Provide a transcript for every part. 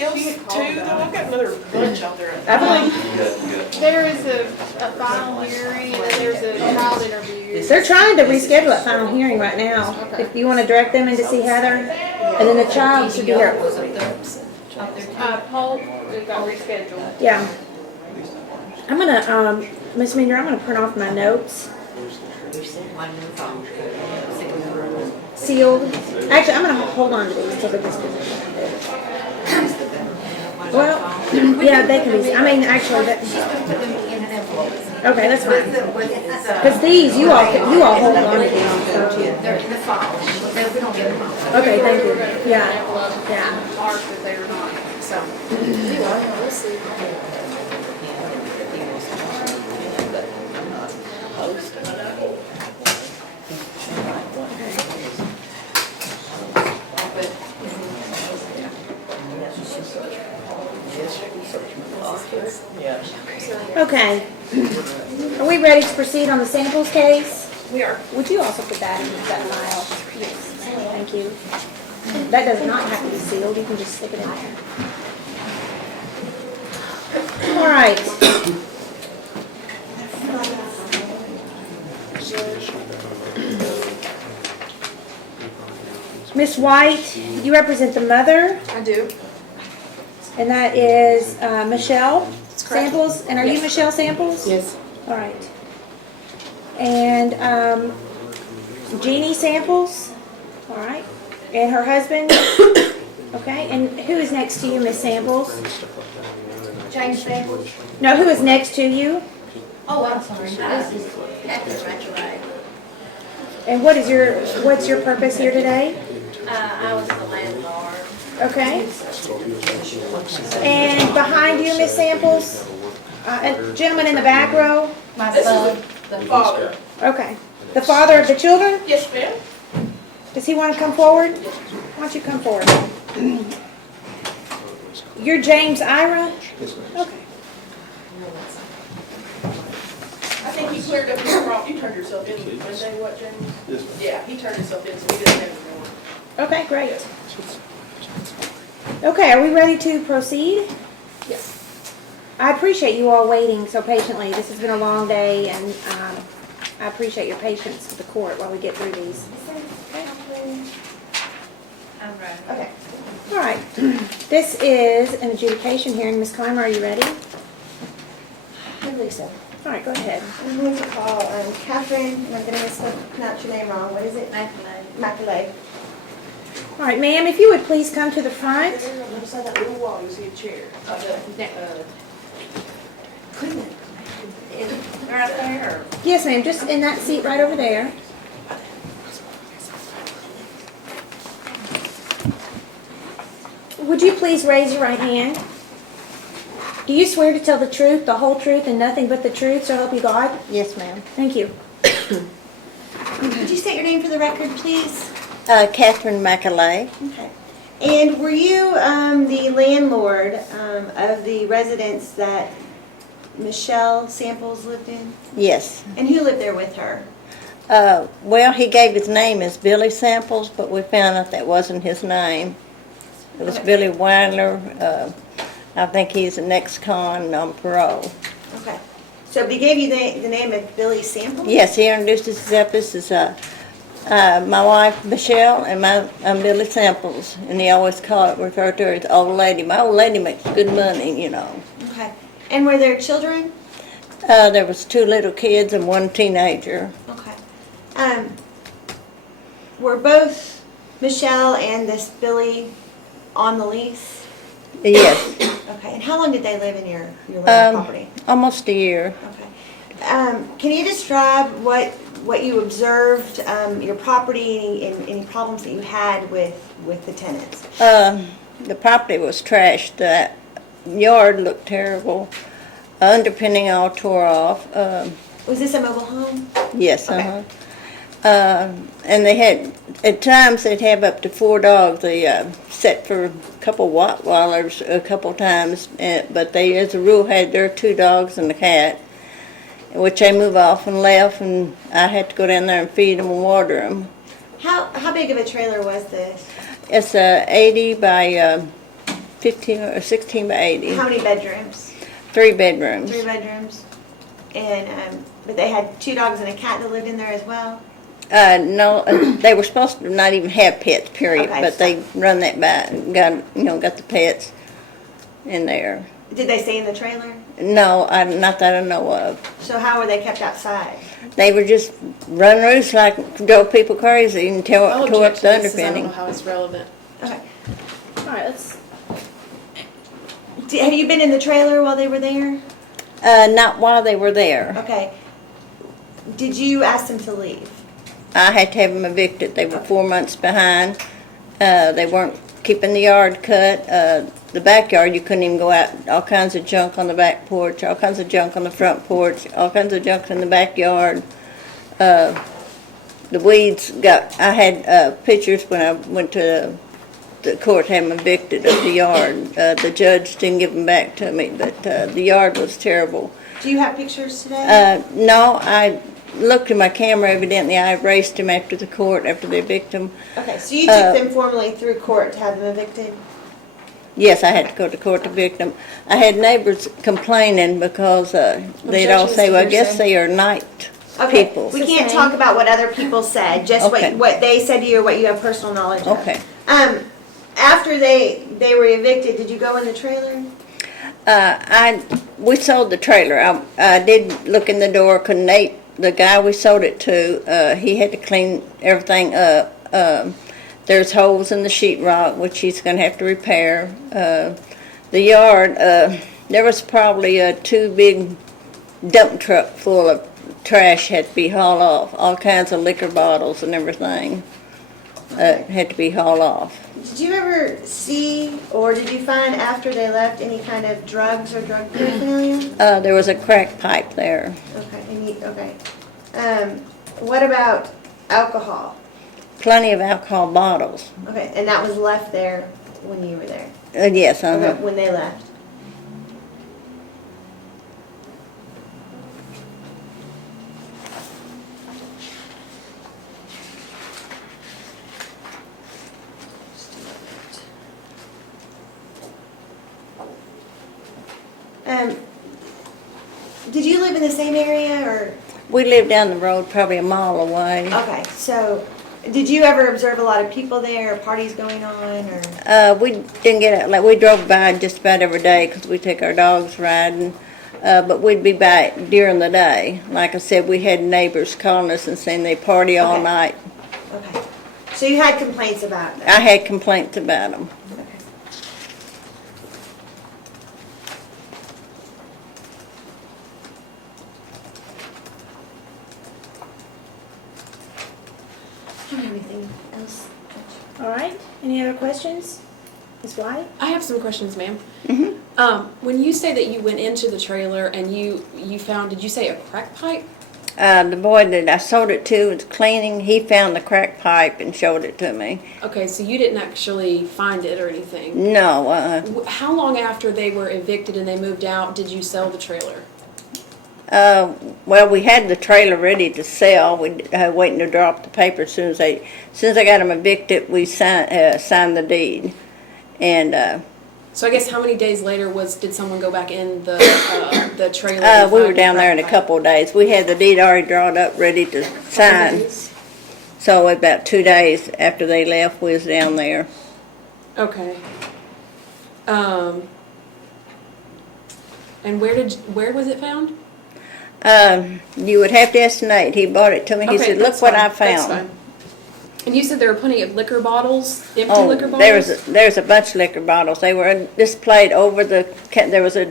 anybody else too, though? I've got another bunch out there. I believe There is a final hearing and then there's a child interview. they're trying to reschedule that final hearing right now. If you want to direct them in to see Heather, and then the child should be here. Paul, it got rescheduled. Yeah. I'm gonna, Miss Meaner, I'm gonna print off my notes. Sealed. Actually, I'm gonna hold on to these till the disposition. Well, yeah, they can be, I mean, actually, that, okay, that's fine. Because these, you all hold on to these, don't you? They're in the file. We don't get them all. Okay, thank you. Yeah, yeah. Marked that they were not, so. We'll see. Okay. Are we ready to proceed on the samples case? We are. Would you also put that in that file? Yes. Thank you. That does not have to be sealed. You can just stick it in there. All right. Miss White, you represent the mother, I do. and that is Michelle correct. Samples. And are you Michelle Samples? Yes. All right. And Jeannie Samples. All right. And her husband. Okay. And who is next to you, Miss Samples? James Samples. No, who is next to you? Oh, I'm sorry. This is right. And what's your purpose here today? I was the landlord. Okay. And behind you, Miss Samples, a gentleman in the back row. My son. The father. Okay. The father of the children? Yes, ma'am. Does he want to come forward? Why don't you come forward? You're James Ira? Okay. I think he cleared up his problem. You turned yourself in Monday, what, James? Yes, ma'am. Yeah, he turned himself in, so he doesn't have any more. Okay, great. Okay, are we ready to proceed? Yes. I appreciate you all waiting so patiently. This has been a long day, and I appreciate your patience with the court while we get through these. I'm right. Okay. All right. This is an adjudication hearing. Ms. Clymer, are you ready? I believe so. All right, go ahead. I'm going to call Catherine, and I'm going to mispronounce your name wrong. What is it? McAlay. All right, ma'am, if you would please come to the front. Inside that little wall, you see a chair. Right there. Yes, ma'am, just in that seat right over there. Would you please raise your right hand? Do you swear to tell the truth, the whole truth, and nothing but the truth, so help you God? Yes, ma'am. Thank you. Could you state your name for the record, please? Catherine McAlay. Okay. And were you the landlord of the residence that Michelle Samples lived in? Yes. And who lived there with her? Well, he gave his name as Billy Samples, but we found out that wasn't his name. It was Billy Waynick. I think he's an ex-con on parole. Okay. So he gave you the name of Billy Samples? Yes, he introduced himself. This is my wife, Michelle, and I'm Billy Samples. And he always referred to her as old lady. My old lady makes good money, you know. Okay. And were there children? There was 2 little kids and 1 teenager. Okay. Were both Michelle and this Billy on the lease? Yes. Okay. And how long did they live in your rental property? Almost a year. Okay. Can you describe what you observed, your property, and any problems that you had with the tenants? The property was trashed. The yard looked terrible. Underpinning all tore off. Was this a mobile home? Yes, Okay. and they had, at times they'd have up to 4 dogs. They set for a couple Rottweilers a couple times, but they, as a rule, had their 2 dogs and a cat, which they move off and left, and I had to go down there and feed them and water them. How big of a trailer was this? It's 80 by 15 or 16 by 80. How many bedrooms? 3 bedrooms. 3 bedrooms. And, but they had 2 dogs and a cat that lived in there as well? No, they were supposed to not even have pets, period, Okay, but so- they run that by, got the pets in there. Did they stay in the trailer? No, not that I know of. So how were they kept outside? They were just running loose like drove people crazy and I'll tore up object to the this, 'cause I don't know underpinning. how it's relevant. Okay. All right, let's, Have you been in the trailer while they were there? Not while they were there. Okay. Did you ask them to leave? I had to have them evicted. They were 4 months behind. They weren't keeping the yard cut. The backyard, you couldn't even go out. All kinds of junk on the back porch, all kinds of junk on the front porch, all kinds of junk in the backyard. The weeds I had pictures when I went to the court, had them evicted of the yard. The judge didn't give them back to me, but the yard was terrible. Do you have pictures today? No, I looked at my camera. Evidently, I erased them after the court, after they evicted them. Okay, so you took them formally through court to have them evicted? Yes, I had to go to court to evict them. I had neighbors complaining because they'd all say, well, I guess they are night Okay, people. we can't talk about what other people said, just Okay. what they said to you or what you have personal knowledge of. Okay. After they were evicted, did you go in the trailer? We sold the trailer. I did look in the door, 'cause Nate, the guy we sold it to, he had to clean everything up. There's holes in the sheetrock, which he's going to have to repair. The yard, there was probably 2 big dump truck full of trash had to be hauled off. All kinds of liquor bottles and everything had to be hauled off. Did you ever see, or did you find after they left any kind of drugs or drug paraphernalia? There was a crack pipe there. Okay. What about alcohol? Plenty of alcohol bottles. Okay, and that was left there when you were there? Yes, Okay, when they left? Did you live in the same area, or? We lived down the road, probably a mile away. Okay, so did you ever observe a lot of people there, or parties going on, or? We didn't get out, like, we drove by just about every day because we take our dogs riding. But we'd be back during the day. Like I said, we had neighbors calling us and saying they party all Okay. night. Okay, so you had complaints about them? I had complaints about them. Okay. Do you have anything else? all right. Any other questions? Ms. White? I have some questions, ma'am. Mhm. When you say that you went into the trailer and you found, did you say a crack pipe? The boy that I sold it to was cleaning. He found the crack pipe and showed it to me. Okay, so you didn't actually find it or anything. No, How long after they were evicted and they moved out did you sell the trailer? well, we had the trailer ready to sell. We waiting to drop the paper as soon as I got them evicted. We signed the deed, and So I guess how many days later did someone go back in the trailer? and we were find down the there in a crack pipe? couple of days. We had the deed already drawn up, ready to sign. days? So about 2 days after they left, we was down there. Okay. And where was it found? You would have to ask Nate. He bought it to me. He Okay, said, "Look that's what fine. I That's found." fine. And you said there were plenty of liquor bottles, empty Oh, liquor bottles? there's a bunch of liquor bottles. They were displayed over there was a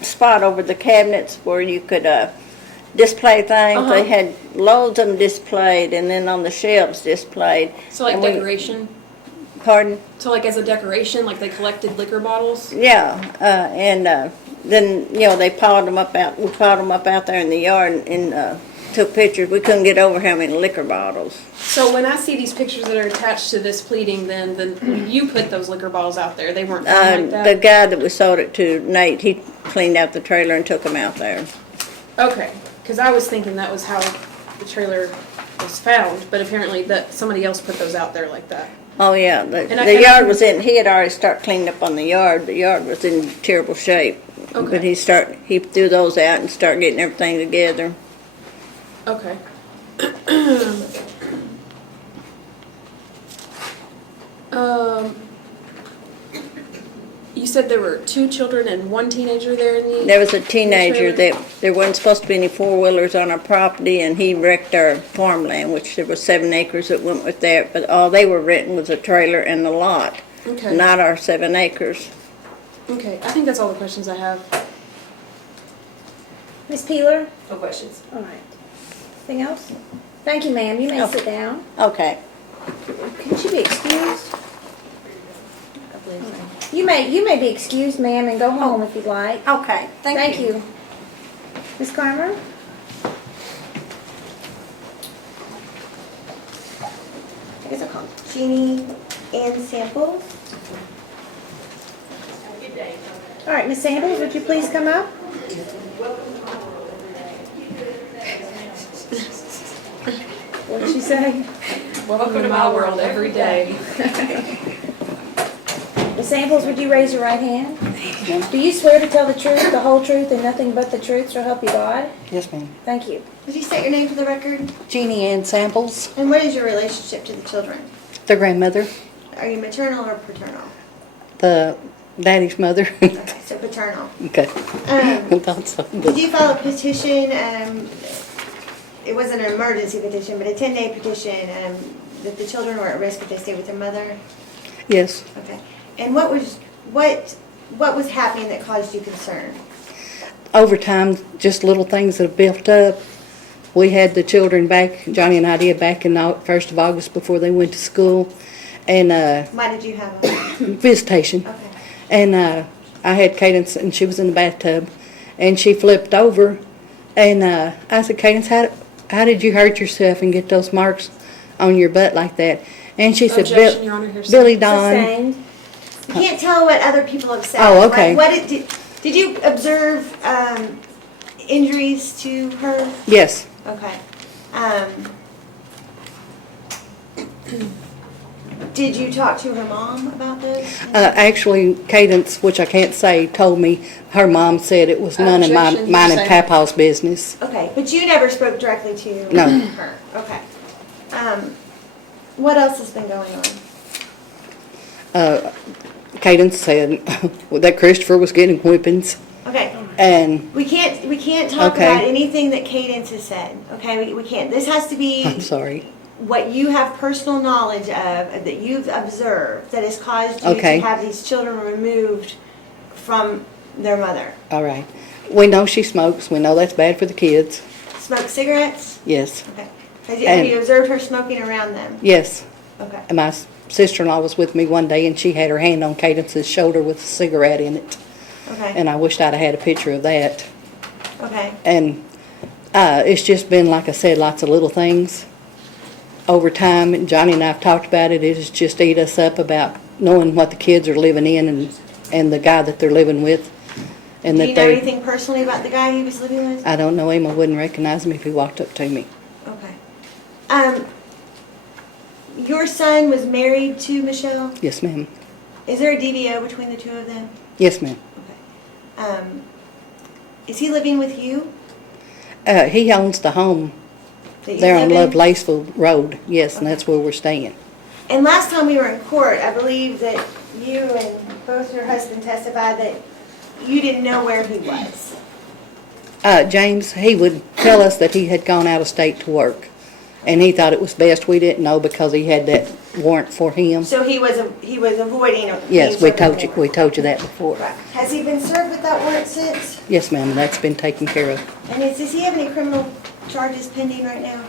spot over the cabinets where you could display things. Uh-huh. They had loads of them displayed, and then on the shelves displayed. So like And we- decoration? Pardon? So like as a decoration, like they collected liquor bottles? Yeah, and then they piled them up out. We piled them up out there in the yard and took pictures. We couldn't get over how many liquor bottles. So when I see these pictures that are attached to this pleading, then you put those liquor bottles out there. They weren't found like The that? guy that we sold it to, Nate, he cleaned out the trailer and took them out there. Okay, because I was thinking that was how the trailer was found, but apparently that somebody else put those out there like that. Oh, yeah, And I the kinda- yard was in, he had already started cleaning up on the yard. The yard was in terrible shape. Okay. But he threw those out and started getting everything together. Okay. You said there were 2 children and 1 teenager there in the. There was a teenager trailer? that, there wasn't supposed to be any four-wheelers on our property, and he wrecked our farmland, which there was 7 acres that went with that, but all they were renting was a trailer and the lot, Okay. not our 7 acres. Okay, I think that's all the questions I have. Ms. Peeler? No questions. All right. Anything else? Thank you, ma'am. You may Oh. sit down. Okay. Can she be excused? You may be excused, ma'am, and go home if you'd like. Okay, Thank you. Ms. Clymer? I guess I'll call Jeannie and Samples. Have a good day. All right, Ms. Sanders, would you please come up? What did she say? Welcome to my world every day. Ms. Samples, would you raise your right hand? Do you swear to tell the truth, the whole truth, and nothing but the truth, so help you God? Yes, ma'am. Thank you. Would you state your name for the record? Jeannie Ann Samples, And what is your relationship to the children? their grandmother, Are you maternal or paternal? the daddy's mother. Okay, so paternal. Okay. I Um, thought so. Did you file a petition, it wasn't an emergency petition, but a 10-day petition, that the children were at risk if they stayed with their mother? Yes. Okay. And what was happening that caused you concern? Over time, just little things that have built up. We had the children back, Johnny and I did, back in the 1st of August before they went to school. And Why did you have a, visitation. okay. And I had Cadence, and she was in the bathtub. And she flipped over. And I said, Cadence, how did you hurt yourself and get those marks on your butt like that? And she said, Objection, Your Honor, here's Billy Don. Sustained. You can't tell what other people have said. Oh, okay. Did you observe injuries to her? Yes. Okay. Did you talk to her mom about this? Actually, Cadence, which I can't say, told me her mom said it was none of Objection, mine you're and saying. Papa's business. Okay, but you never spoke directly to No. her? Okay. What else has been going on? Cadence said that Christopher was getting whippings, Okay. and We can't talk Okay. about anything that Cadence has said, okay? We can't. This has to be I'm sorry. what you have personal knowledge of, that you've observed, that has caused you Okay. to have these children removed from their mother. All right. We know she smokes. We know that's bad for the kids. Smoke cigarettes? Yes. Okay. Have And- you observed her smoking around them? Yes. Okay. And my sister-in-law was with me one day, and she had her hand on Cadence's shoulder with a cigarette in it. Okay. And I wished I'd have had a picture of that. Okay. And it's just been, like I said, lots of little things over time. And Johnny and I have talked about it. It has just ate us up about knowing what the kids are living in and the guy that they're living with. And Do that you know they, anything personally about the guy he was living with? I don't know him. I wouldn't recognize him if he walked up to me. Okay. Your son was married to Michelle? Yes, ma'am. Is there a DVO between the two of them? Yes, ma'am. Okay. Is he living with you? He owns the home that you there on live in? Love-Laceville Road. Yes, and that's where we're staying. And last time we were in court, I believe that you and both your husband testified that you didn't know where he was. James, he would tell us that he had gone out of state to work. And he thought it was best we didn't know because he had that warrant for him. So he was avoiding a Yes, being we served with a we warrant. told you that before. Right. Has he been served with that warrant since? Yes, ma'am, and that's been taken care of. And does he have any criminal charges pending right now?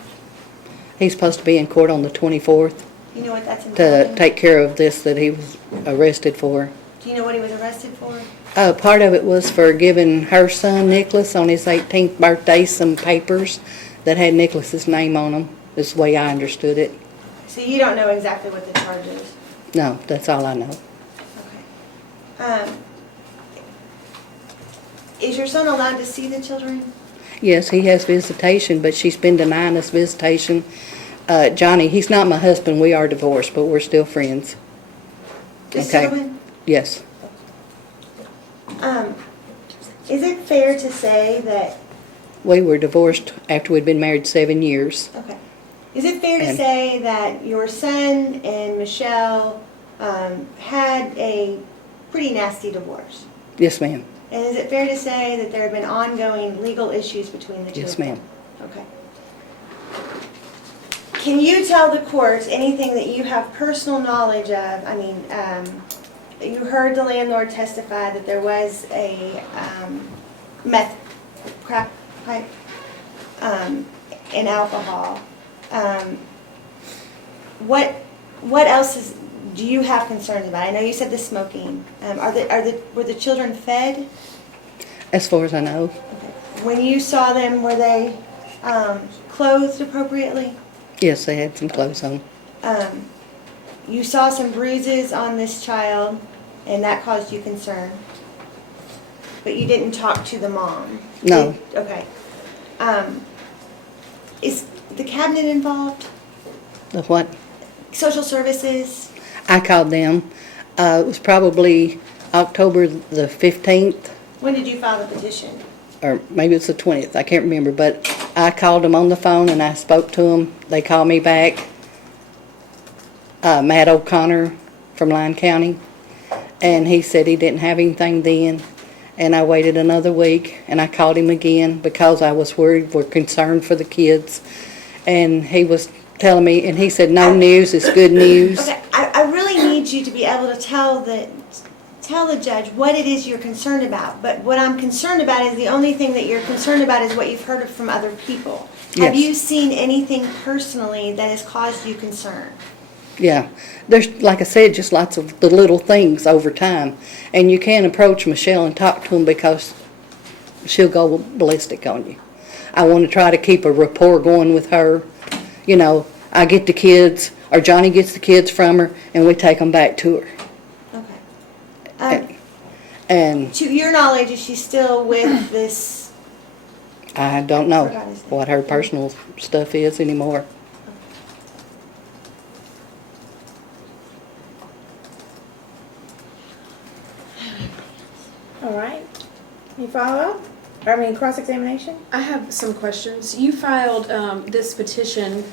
He's supposed to be in court on the 24th You know what that's to involving? take care of this that he was arrested for. Do you know what he was arrested for? Part of it was for giving her son Nicholas on his 18th birthday some papers that had Nicholas's name on them, is the way I understood it. So you don't know exactly what the charge is? No, that's all I know. Okay. Is your son allowed to see the children? Yes, he has visitation, but she's been denying us visitation Johnny, he's not my husband, we are divorced, but we're still friends. This Okay. gentleman? Yes. Is it fair to say that, We were divorced after we'd been married 7 years. okay, is it fair to And- say that your son and Michelle had a pretty nasty divorce? Yes, ma'am. And is it fair to say that there have been ongoing legal issues between the two Yes, of them? ma'am. Okay. Can you tell the court anything that you have personal knowledge of? I mean, you heard the landlord testify that there was a meth crack pipe and alcohol. What else do you have concerns about? I know you said the smoking. Were the children fed? As far as I know, Okay. When you saw them, were they clothed appropriately? yes, they had some clothes on. You saw some bruises on this child, and that caused you concern. But you didn't talk to the mom? No. Okay. Is the cabinet involved? The what? Social services? I called them. It was probably October the 15th, When did you file the petition? or maybe it's the 20th, I can't remember, but I called them on the phone and I spoke to them. They called me back. Matt O'Connor from Lyon County, and he said he didn't have anything then. And I waited another week, and I called him again because I was worried, we're concerned for the kids. And he was telling me, and he said, no news is good news. Okay, I really need you to be able to tell the judge what it is you're concerned about. But what I'm concerned about is the only thing that you're concerned about is what you've heard from other people. Have Yes. you seen anything personally that has caused you concern? Yeah, there's, like I said, just lots of the little things over time. And you can't approach Michelle and talk to them because she'll go ballistic on you. I want to try to keep a rapport going with her. You know, I get the kids, or Johnny gets the kids from her, and we take them back to her. Okay. And To your knowledge, is she still with this? I don't know Forgot his name. what her personal stuff is anymore. All right. Any follow-up? I mean, cross-examination? I have some questions. You filed this petition.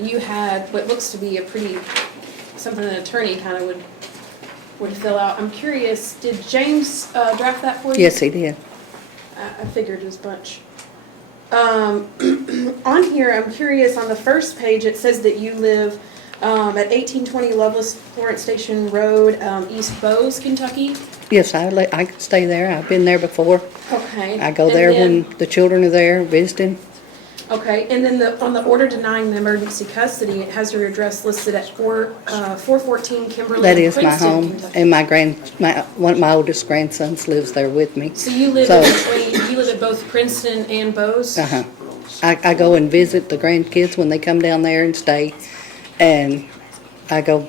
You had what looks to be a pretty, something an attorney kind of would fill out. I'm curious, did James draft that for you? Yes, he did. I figured as much. On here, I'm curious, on the first page, it says that you live at 1820 Loveless Florence Station Road, East Bowes, Kentucky. Yes, I could stay there. I've been there before. Okay. I go And there then- when the children are there visiting. Okay, and then on the order denying the emergency custody, it has your address listed at 414 Kimberly That in is my Princeton, home, Kentucky. and one of my oldest grandsons lives there with me. So you live you live at both Princeton and Bowes? Uh-huh. I go and visit the grandkids when they come down there and stay, and I go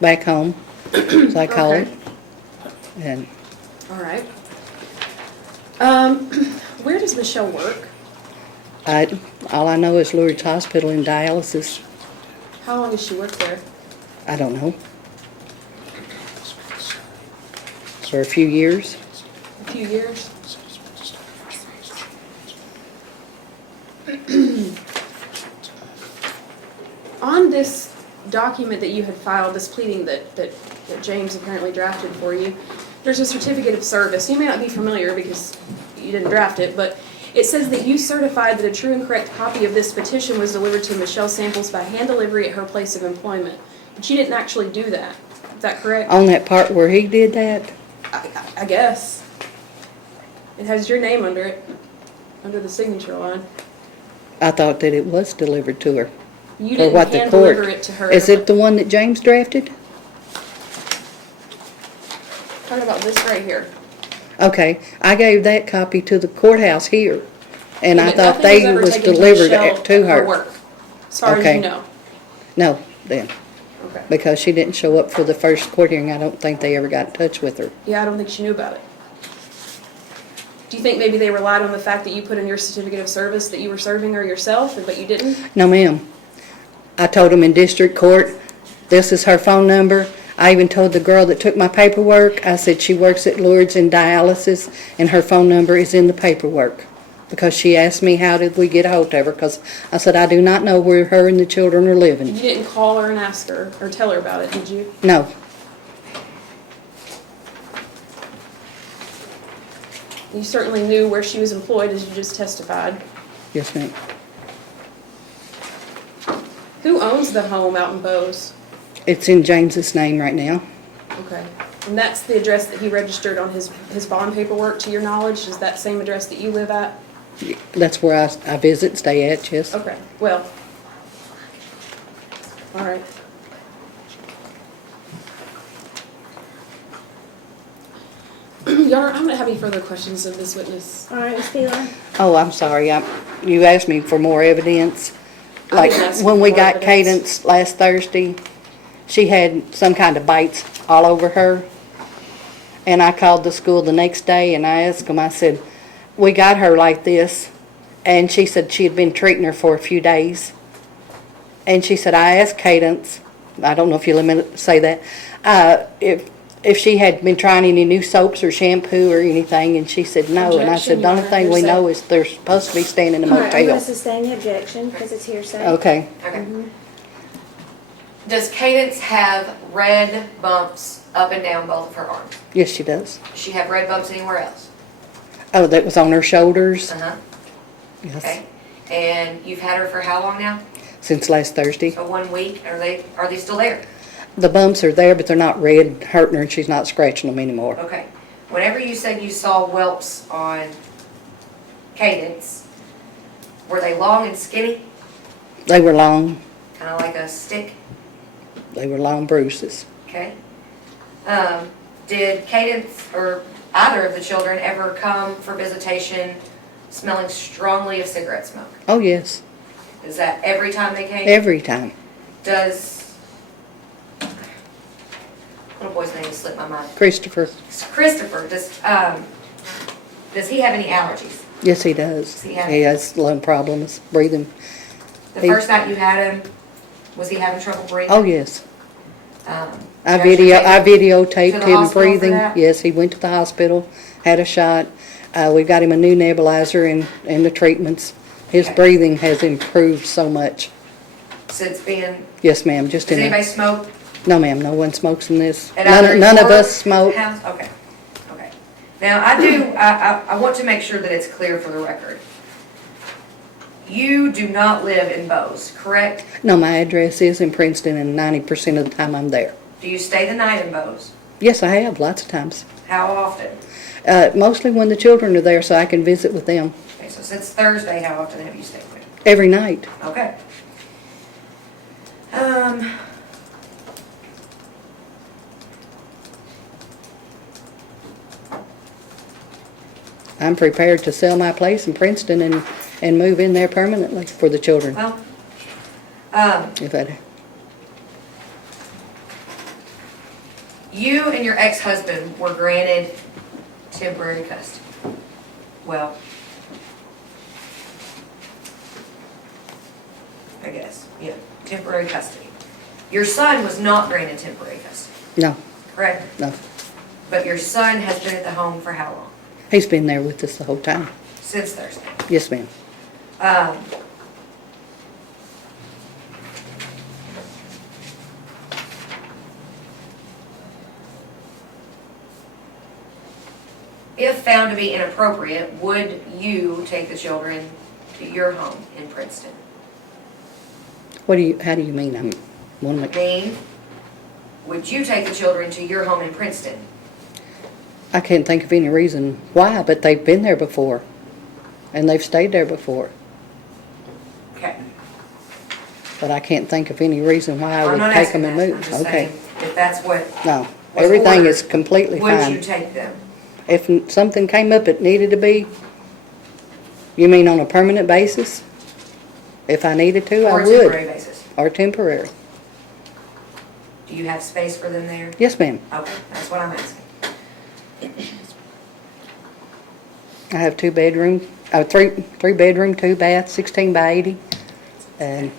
back home, as I call Okay. it. And All right. Where does Michelle work? all I know is Lourdes Hospital in dialysis. How long has she worked there? I don't know. For a few years. A few years? On this document that you had filed, this pleading that James apparently drafted for you, there's a certificate of service. You may not be familiar because you didn't draft it, but it says that you certified that a true and correct copy of this petition was delivered to Michelle Samples by hand delivery at her place of employment. But she didn't actually do that. Is that correct? On that part where he did that, I guess. It has your name under it, under the signature line. I thought that it was delivered to her. You For didn't what the hand court, deliver it to her. is it the one that James drafted? Talking about this right here. Okay, I gave that copy to the courthouse here, and I But thought nothing they ever was taken delivered Michelle to at her. work, as far as Okay. you know. No, then, Okay. because she didn't show up for the first court hearing, I don't think they ever got in touch with her. Yeah, I don't think she knew about it. Do you think maybe they relied on the fact that you put in your certificate of service that you were serving her yourself, but you didn't? No, ma'am. I told them in district court, this is her phone number. I even told the girl that took my paperwork, I said she works at Lourdes in dialysis, and her phone number is in the paperwork. Because she asked me how did we get a hold of her, because I said I do not know where her and the children are You living. didn't call her and ask her, or tell her about it, did you? No. You certainly knew where she was employed, as you just testified. Yes, ma'am. Who owns the home out in Bose? It's in James's name right now. Okay. And that's the address that he registered on his bond paperwork, to your knowledge? Is that same address that you live at? That's where I visit and stay at, yes. Okay, well. All right. Your Honor, I'm going to have any further questions of this witness. All right, Ms. Peeler. Oh, I'm sorry. You asked me for more evidence. I Like, didn't ask when for we more got evidence. Cadence last Thursday, she had some kind of bites all over her. And I called the school the next day and I asked them, I said, we got her like this. And she said she had been treating her for a few days. And she said, I asked Cadence, I don't know if you'll let me say that, if she had been trying any new soaps or shampoo or anything, and she said no. And I said, the only thing we know is they're supposed to be staying in a All right, I'm going motel. to sustain the objection because it's hearsay. Okay. Okay. Does Cadence have red bumps up and down both of her arms? Yes, she does. Does she have red bumps anywhere else? Oh, that was on her shoulders? Uh-huh. Yes. Okay. And you've had her for how long now? Since last Thursday. So 1 week. Are they still there? The bumps are there, but they're not red, hurting her, and she's not scratching them anymore. Okay. Whenever you said you saw whelps on Cadence, were they long and skinny? They were long. Kind of like a stick? They were long bruises. Okay. Did Cadence or either of the children ever come for visitation smelling strongly of cigarette smoke? Oh, yes. Is that every time they came? Every time. Does, little boy's name slipped my mind. Christopher. Christopher, does he have any allergies? Yes, he does. He has- He has lung problems, breathing. The He- first night you had him, was he having trouble breathing? Oh, yes. Um, I you actually take him to videotaped the him hospital for breathing. that? Yes, he went to the hospital, had a shot. We got him a new nebulizer and the treatments. His Okay. breathing has improved so much. Since being, Yes, ma'am, just does in anybody a, smoke? No, ma'am, no one smokes in this. at either None of your us smoke. house? Okay, okay. Now, I want to make sure that it's clear for the record. You do not live in Bose, correct? No, my address is in Princeton and 90% of the time I'm there. Do you stay the night in Bose? Yes, I have, lots of times. How often? Mostly when the children are there so I can visit with them. Okay, so since Thursday, how often have you stayed with? Every night. Okay. I'm prepared to sell my place in Princeton and move in there permanently for the children. Well, If that, you and your ex-husband were granted temporary custody. Well, I guess, yeah, temporary custody. Your son was not granted temporary custody, no, correct? no. But your son has been at the home for how long? He's been there with us the whole time. Since Thursday. Yes, ma'am. If found to be inappropriate, would you take the children to your home in Princeton? How do you mean? I'm one of Dean, would you take the children to your home in Princeton? I can't think of any reason why, but they've been there before. And they've stayed there before. Okay. But I can't think of any reason why I I'm would not take asking them and that. move. I'm just Okay. saying, if that's what No, was everything ordered, is completely would fine. you take them? If something came up it needed to be, you mean on a permanent basis? If I needed to, I Or a would. temporary basis? Or temporary. Do you have space for them there? Yes, ma'am. Okay, that's what I'm asking. I have 2 bedroom, 3 bedroom, 2 bath, 16 by 80. And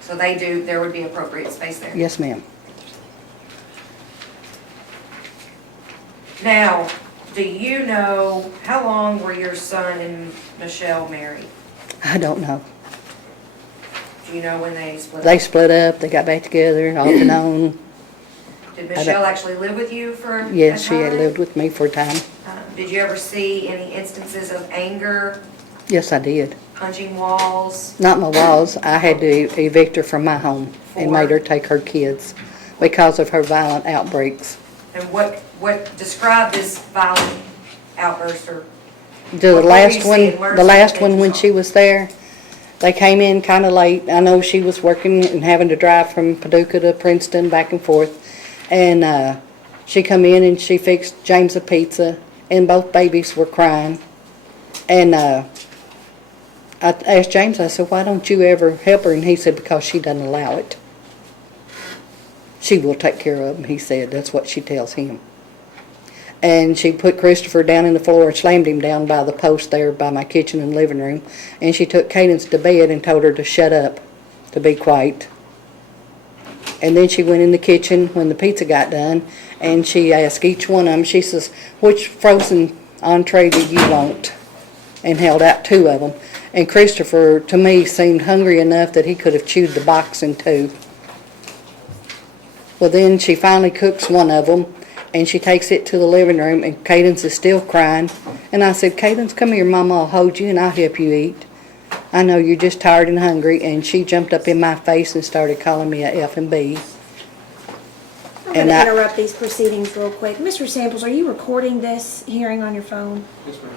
So there would be appropriate space there. yes, ma'am. Now, do you know, how long were your son and Michelle married? I don't know. Do you know when they split up? They split up, they got back together, off and on. Did Michelle actually live with you for a time? Yes, she had lived with me for a time. Did you ever see any instances of anger, Yes, I did. punching walls? Not my walls. I had to evict her from my home and made her take her kids because of her violent outbreaks. And what describe this violent outburst or? The What were last you one, seeing? Where the some last things one when you she was there, they came in kind of late. I know she was working and having to drive from Paducah to Princeton back and forth. And she come in and she fixed James a pizza and both babies were crying. And I asked James, I said, why don't you ever help her? And he said, because she doesn't allow it. She will take care of him, he said. That's what she tells him. And she put Christopher down in the floor and slammed him down by the post there by my kitchen and living room. And she took Cadence to bed and told her to shut up, to be quiet. And then she went in the kitchen when the pizza got done, and she asked each one of them, she says, which frozen entree do you want? And held out 2 of them. And Christopher, to me, seemed hungry enough that he could have chewed the box in 2. Well, then she finally cooks one of them, and she takes it to the living room, and Cadence is still crying. And I said, Cadence, come here, Mama, I'll hold you and I'll help you eat. I know you're just tired and hungry. And she jumped up in my face and started calling me a F and B. I'm going to interrupt these proceedings real quick. Mr. Samples, are you recording this hearing on your phone? Yes, ma'am.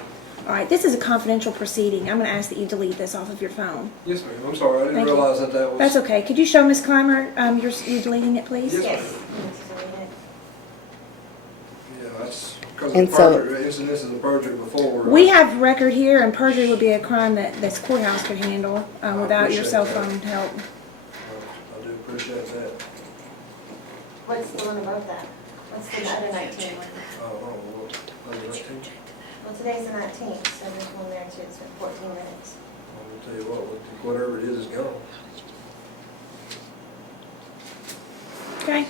All right, this is a confidential proceeding. I'm going to ask that you delete this off of your phone. Yes, ma'am. I'm sorry. I didn't Thank you. realize that was. That's okay. Could you show Ms. Clymer you're deleting it, please? Yes, Yes. ma'am. Yeah, that's because And of so- perjury, incidences of perjury before. We have record here, and perjury would be a crime that this courthouse could handle without your appreciate cell that. phone help. I do appreciate that. What's the one above that? What's the other 19 one? What was that too? Well, today's the 19th, so there's one there too, it's been 14 minutes. I'll tell you what, whatever it is gone. Okay.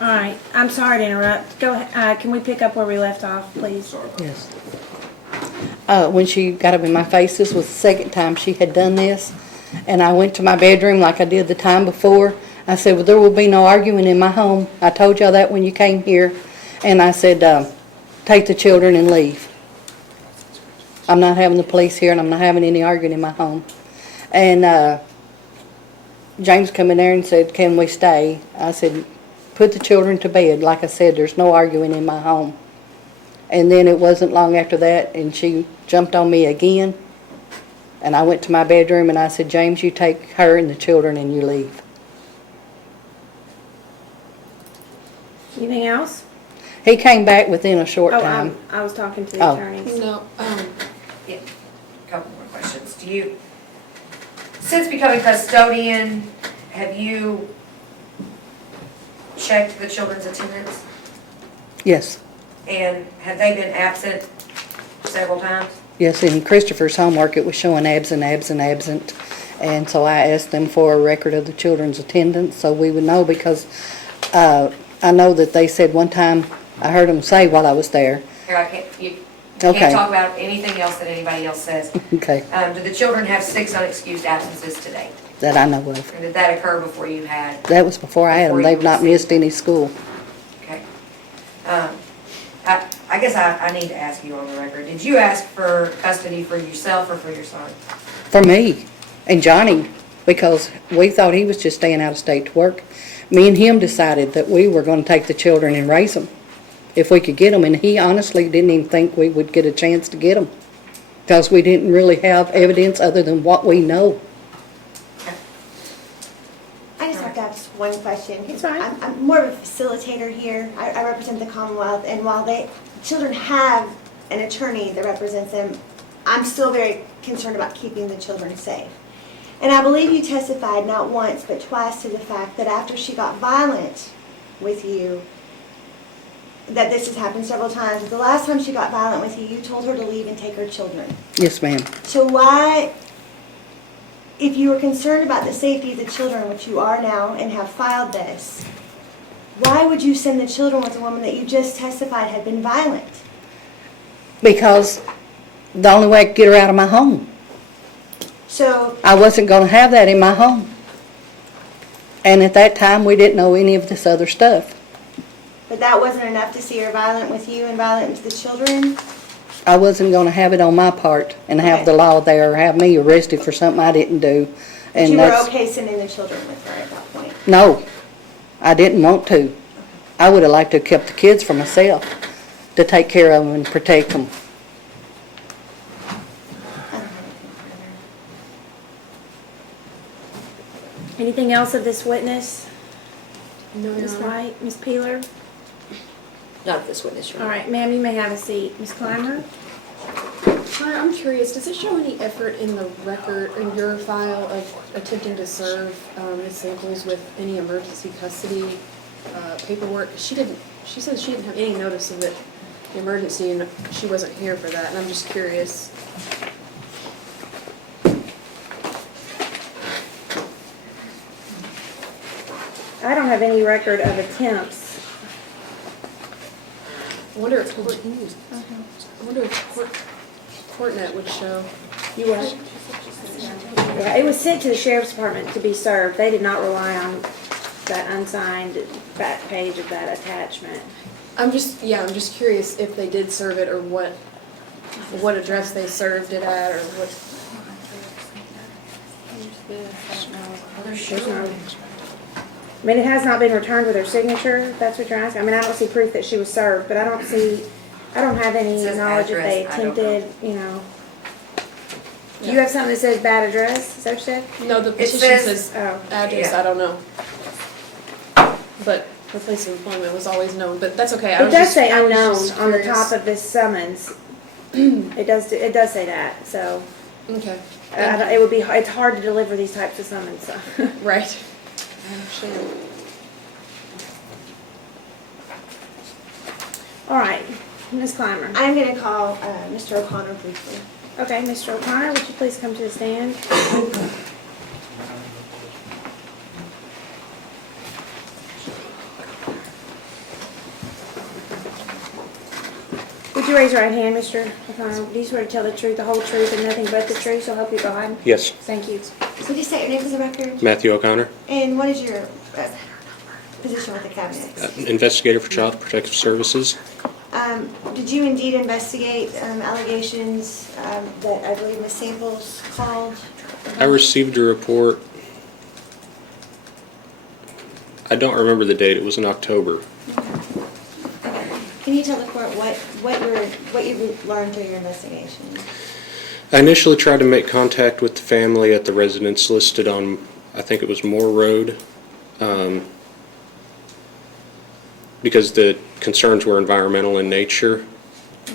All right. I'm sorry to interrupt. Go ahead. Can we pick up where we left off, please? Sorry. Yes. When she got up in my face, this was the second time she had done this. And I went to my bedroom like I did the time before. I said, well, there will be no arguing in my home. I told y'all that when you came here. And I said, take the children and leave. I'm not having the police here, and I'm not having any arguing in my home. And James come in there and said, can we stay? I said, put the children to bed. Like I said, there's no arguing in my home. And then it wasn't long after that, and she jumped on me again. And I went to my bedroom, and I said, James, you take her and the children and you leave. Anything else? He came back within a short time. I was talking to the Oh. attorneys. No, Yeah, a couple more questions. Since becoming custodian, have you checked the children's attendance? Yes. And have they been absent several times? Yes, in Christopher's homework, it was showing absent. And so I asked them for a record of the children's attendance so we would know, because I know that they said one time, I heard them say while I was there. Here, you Okay. can't talk about anything else that anybody else says. Okay, Do the children have 6 unexcused absences today? that I know of. And did that occur before you had? That was before I had them. Before you They've not missed any school. Okay. I guess I need to ask you on the record. Did you ask for custody for yourself or for your son? For me and Johnny, because we thought he was just staying out of state to work. Me and him decided that we were going to take the children and raise them if we could get them. And he honestly didn't even think we would get a chance to get them, because we didn't really have evidence other than what we know. I just have to ask one question. It's fine. I'm more of a facilitator here. I represent the Commonwealth, and while children have an attorney that represents them, I'm still very concerned about keeping the children safe. And I believe you testified not once but twice to the fact that after she got violent with you, that this has happened several times. The last time she got violent with you, you told her to leave and take her children. Yes, ma'am. So why, if you were concerned about the safety of the children, which you are now and have filed this, why would you send the children with a woman that you just testified had been violent? Because the only way I could get her out of my home. So, I wasn't going to have that in my home. And at that time, we didn't know any of this other stuff. but that wasn't enough to see her violent with you and violent with the children? I wasn't going to have it on my part and have Okay. the law there, or have me arrested for something I didn't do. But And you were that's, okay sending the children with her at that point? no, I didn't want to. I would have liked to have kept the kids for myself, to take care of them and protect them. I don't have anything further. Anything else of this witness? No, Your Ms. Honor. White, Ms. Peeler? Not this witness, Your All Honor. right, ma'am, you may have a seat. Ms. Clymer? Connor, I'm curious, does it show any effort in the record, in your file, of attempting to serve Ms. Samples with any emergency custody paperwork? She said she didn't have any notice of it, the emergency, and she wasn't here for that, and I'm just curious. I don't have any record of attempts. I wonder if Courtnet would show. You what? Yeah, it was sent to the sheriff's department to be served. They did not rely on that unsigned back page of that attachment. I'm just curious if they did serve it, or what address they served it at, or what. There's no, I mean, it has not been returned with her signature, if that's what you're asking. I mean, I don't see proof that she was served, but I don't have any It says knowledge if they address, I don't know. attempted, you know. Do you have something that says bad address, is that what you said? No, the petition says- says Oh. address, yeah. I don't know. But her place of employment was always known, but that's okay. It does say I was unknown just on the curious. top of this summons. It does say that, so Okay, it would be, it's hard to deliver these types of summons, so. right. I understand. All right, Ms. Clymer. I'm going to call Mr. O'Connor briefly. Okay, Mr. O'Connor, would you please come to the stand? Would you raise your right hand, Mr. O'Connor? Do you swear to tell the truth, the whole truth, and nothing but the truth, so help you God? Yes, Thank you. Would you state your name for the record? Matthew O'Connor, And what is your position with the cabinet? investigator for Child Protective Services. Did you indeed investigate allegations that I believe Ms. Samples called? I received a report. I don't remember the date. It was in October. Okay. Can you tell the court what you learned through your investigation? I initially tried to make contact with the family at the residence listed on, I think it was Moore Road, because the concerns were environmental in nature.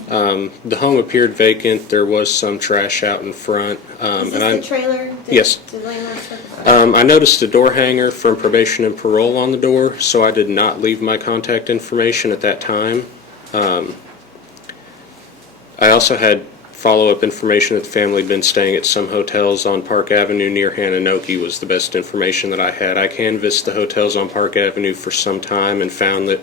The home appeared vacant. There was some trash out in front. Is this the trailer? Yes. The landlord's work? I noticed a door hanger from probation and parole on the door, so I did not leave my contact information at that time. I also had follow-up information that the family had been staying at some hotels on Park Avenue near Hananoki was the best information that I had. I canvassed the hotels on Park Avenue for some time and found that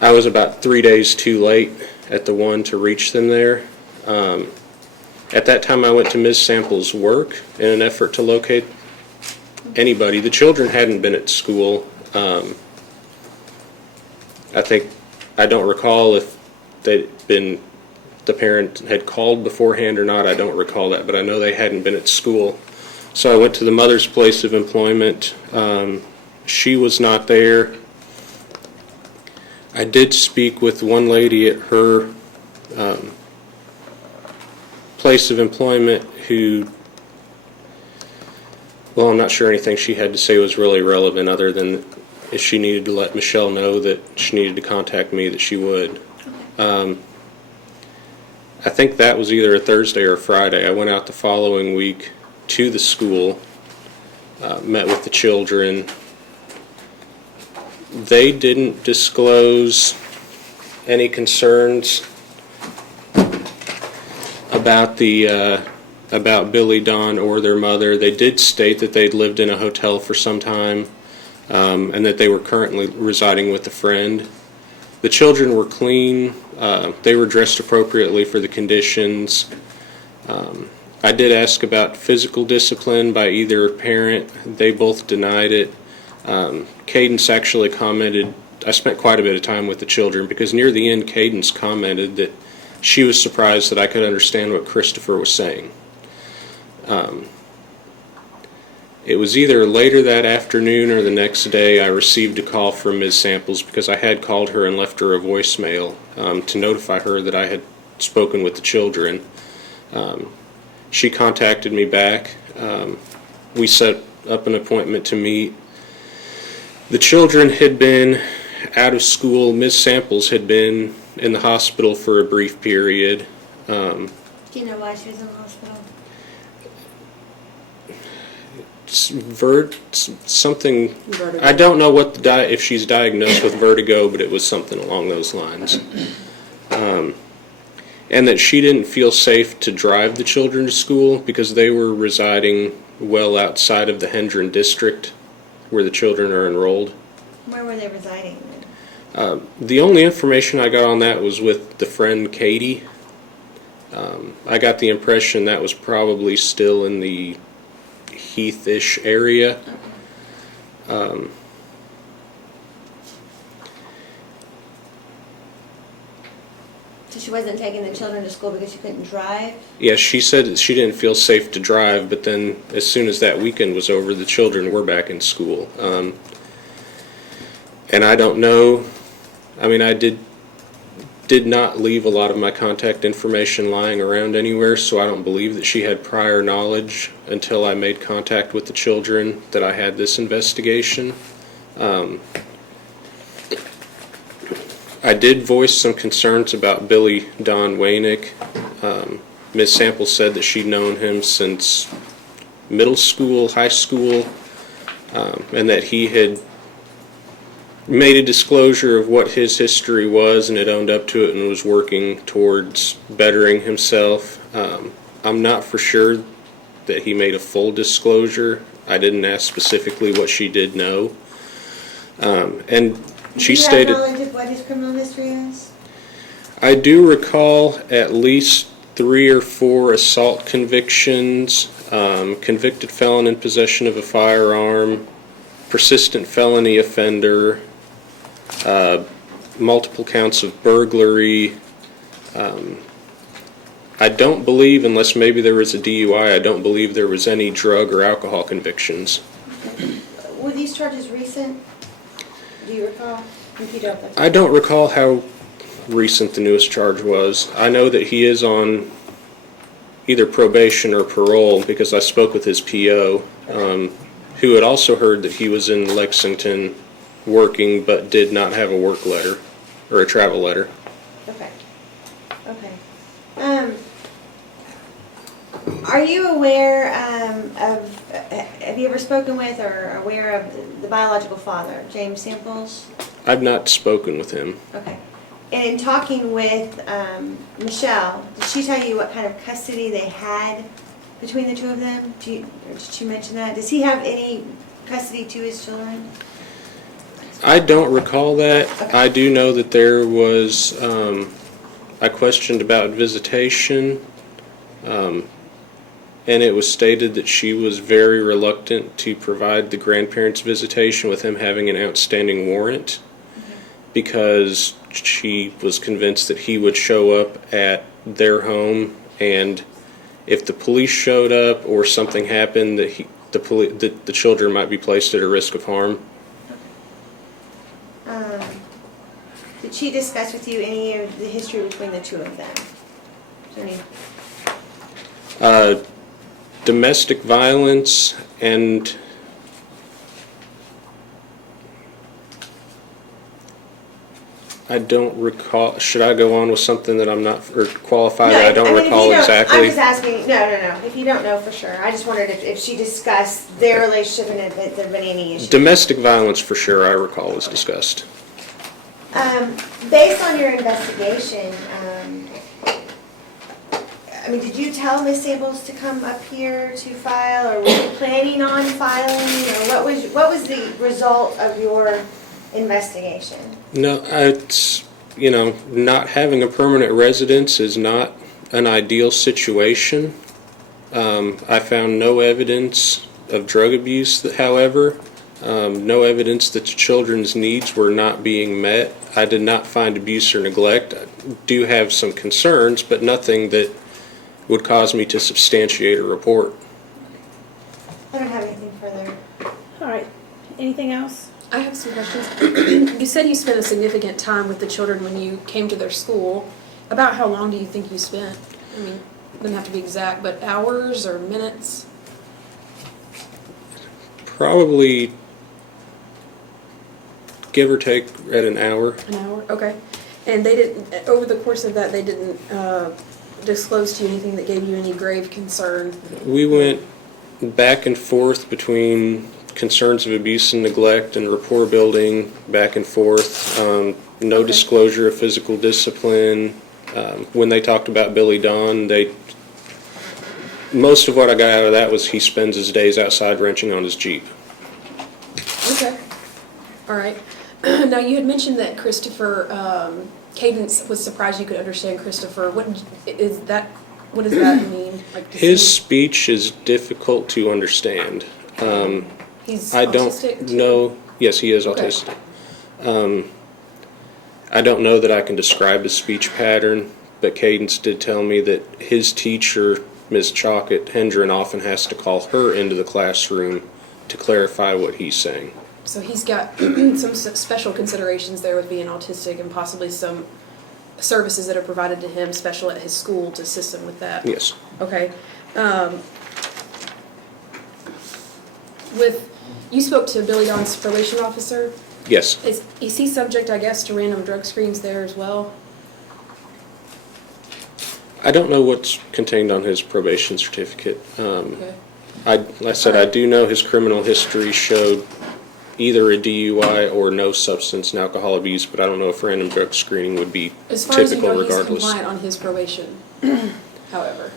I was about 3 days too late at the one to reach them there. At that time, I went to Ms. Samples' work in an effort to locate anybody. The children hadn't been at school. I don't recall if the parent had called beforehand or not. I don't recall that, but I know they hadn't been at school. So I went to the mother's place of employment. She was not there. I did speak with one lady at her place of employment who, well, I'm not sure anything she had to say was really relevant other than if she needed to let Michelle know that she needed to contact me, that she would. I think that was either a Thursday or a Friday. I went out the following week to the school, met with the children. They didn't disclose any concerns about about Billy Don or their mother. They did state that they'd lived in a hotel for some time, and that they were currently residing with a friend. The children were clean. They were dressed appropriately for the conditions. I did ask about physical discipline by either parent. They both denied it. Cadence actually commented, I spent quite a bit of time with the children because near the end Cadence commented that she was surprised that I could understand what Christopher was saying. It was either later that afternoon or the next day I received a call from Ms. Samples because I had called her and left her a voicemail to notify her that I had spoken with the children. She contacted me back. We set up an appointment to meet. The children had been out of school. Ms. Samples had been in the hospital for a brief period. Do you know why she was in the hospital? Something. Vertigo. I don't know what if she's diagnosed with vertigo, but it was something along those lines. And that she didn't feel safe to drive the children to school because they were residing well outside of the Hendron district where the children are enrolled. Where were they residing? The only information I got on that was with the friend Katie. I got the impression that was probably still in the Heath-ish area. So she wasn't taking the children to school because she couldn't drive? Yeah, she said that she didn't feel safe to drive, but then as soon as that weekend was over, the children were back in school. And I don't know, I mean, I did not leave a lot of my contact information lying around anywhere, so I don't believe that she had prior knowledge until I made contact with the children that I had this investigation. I did voice some concerns about Billy Don Waynick. Ms. Sample said that she'd known him since middle school, high school, and that he had made a disclosure of what his history was and had owned up to it and was working towards bettering himself. I'm not for sure that he made a full disclosure. I didn't ask specifically what she did know. And she stated... Do you have knowledge of what his criminal history is? I do recall at least 3 or 4 assault convictions, convicted felon in possession of a firearm, persistent felony offender, multiple counts of burglary. I don't believe, unless maybe there was a DUI, I don't believe there was any drug or alcohol convictions. Were these charges recent? Do you recall? If you don't, that's I don't recall how recent the newest charge was. I know that he is on either probation or parole because I spoke with his PO, who had also heard that he was in Lexington working but did not have a work letter or a travel letter. Okay. Okay. Are you aware have you ever spoken with or aware of the biological father, James Samples? I've not spoken with him. Okay. And in talking with Michelle, did she tell you what kind of custody they had between the two of them? Did she mention that? Does he have any custody to his children? I don't recall that. Okay. I do know that there was, I questioned about visitation, and it was stated that she was very reluctant to provide the grandparents' visitation with him having an outstanding warrant because she was convinced that he would show up at their home, and if the police showed up or something happened, that the children might be placed at a risk of harm. Did she discuss with you any of the history between the two of them? Is there any... Domestic violence and I don't recall. Should I go on with something that I'm not or qualified? No, I don't recall exactly. I'm just asking. No. If you don't know for sure, I just wondered if she discussed their relationship and if there been any issues. Domestic violence, for sure, I recall was discussed. Based on your investigation, I mean, did you tell Ms. Samples to come up here to file, or were you planning on filing, or what was the result of your investigation? No, it's, not having a permanent residence is not an ideal situation. I found no evidence of drug abuse, however, no evidence that the children's needs were not being met. I did not find abuse or neglect. I do have some concerns, but nothing that would cause me to substantiate a report. I don't have anything further. All right. Anything else? I have some questions. You said you spent a significant time with the children when you came to their school. About how long do you think you spent? I mean, it doesn't have to be exact, but hours or minutes? Probably, give or take, at an hour. An hour? Okay. And they didn't, over the course of that, they didn't disclose to you anything that gave you any grave concern? We went back and forth between concerns of abuse and neglect and rapport building, back and forth. No disclosure of physical discipline. When they talked about Billy Don, most of what I got out of that was he spends his days outside wrenching on his Jeep. Okay. All right. Now, you had mentioned that Christopher, Cadence was surprised you could understand Christopher. What does that mean? Like, His speech is difficult to understand. He's I don't autistic, know. Yes, he is Okay. autistic. I don't know that I can describe his speech pattern, but Cadence did tell me that his teacher, Ms. Chocked, Hendren, often has to call her into the classroom to clarify what he's saying. So he's got some special considerations there with being autistic, and possibly some services that are provided to him special at his school to assist him with that. Yes. Okay. You spoke to Billy Don's probation officer. Yes. Is he subject, I guess, to random drug screens there as well? I don't know what's contained on his probation certificate. Okay. Like I said, I do know his criminal history showed either a DUI or no substance and alcohol abuse, but I don't know if random drug screening would be As far as you typical know, he's regardless. compliant on his probation. However,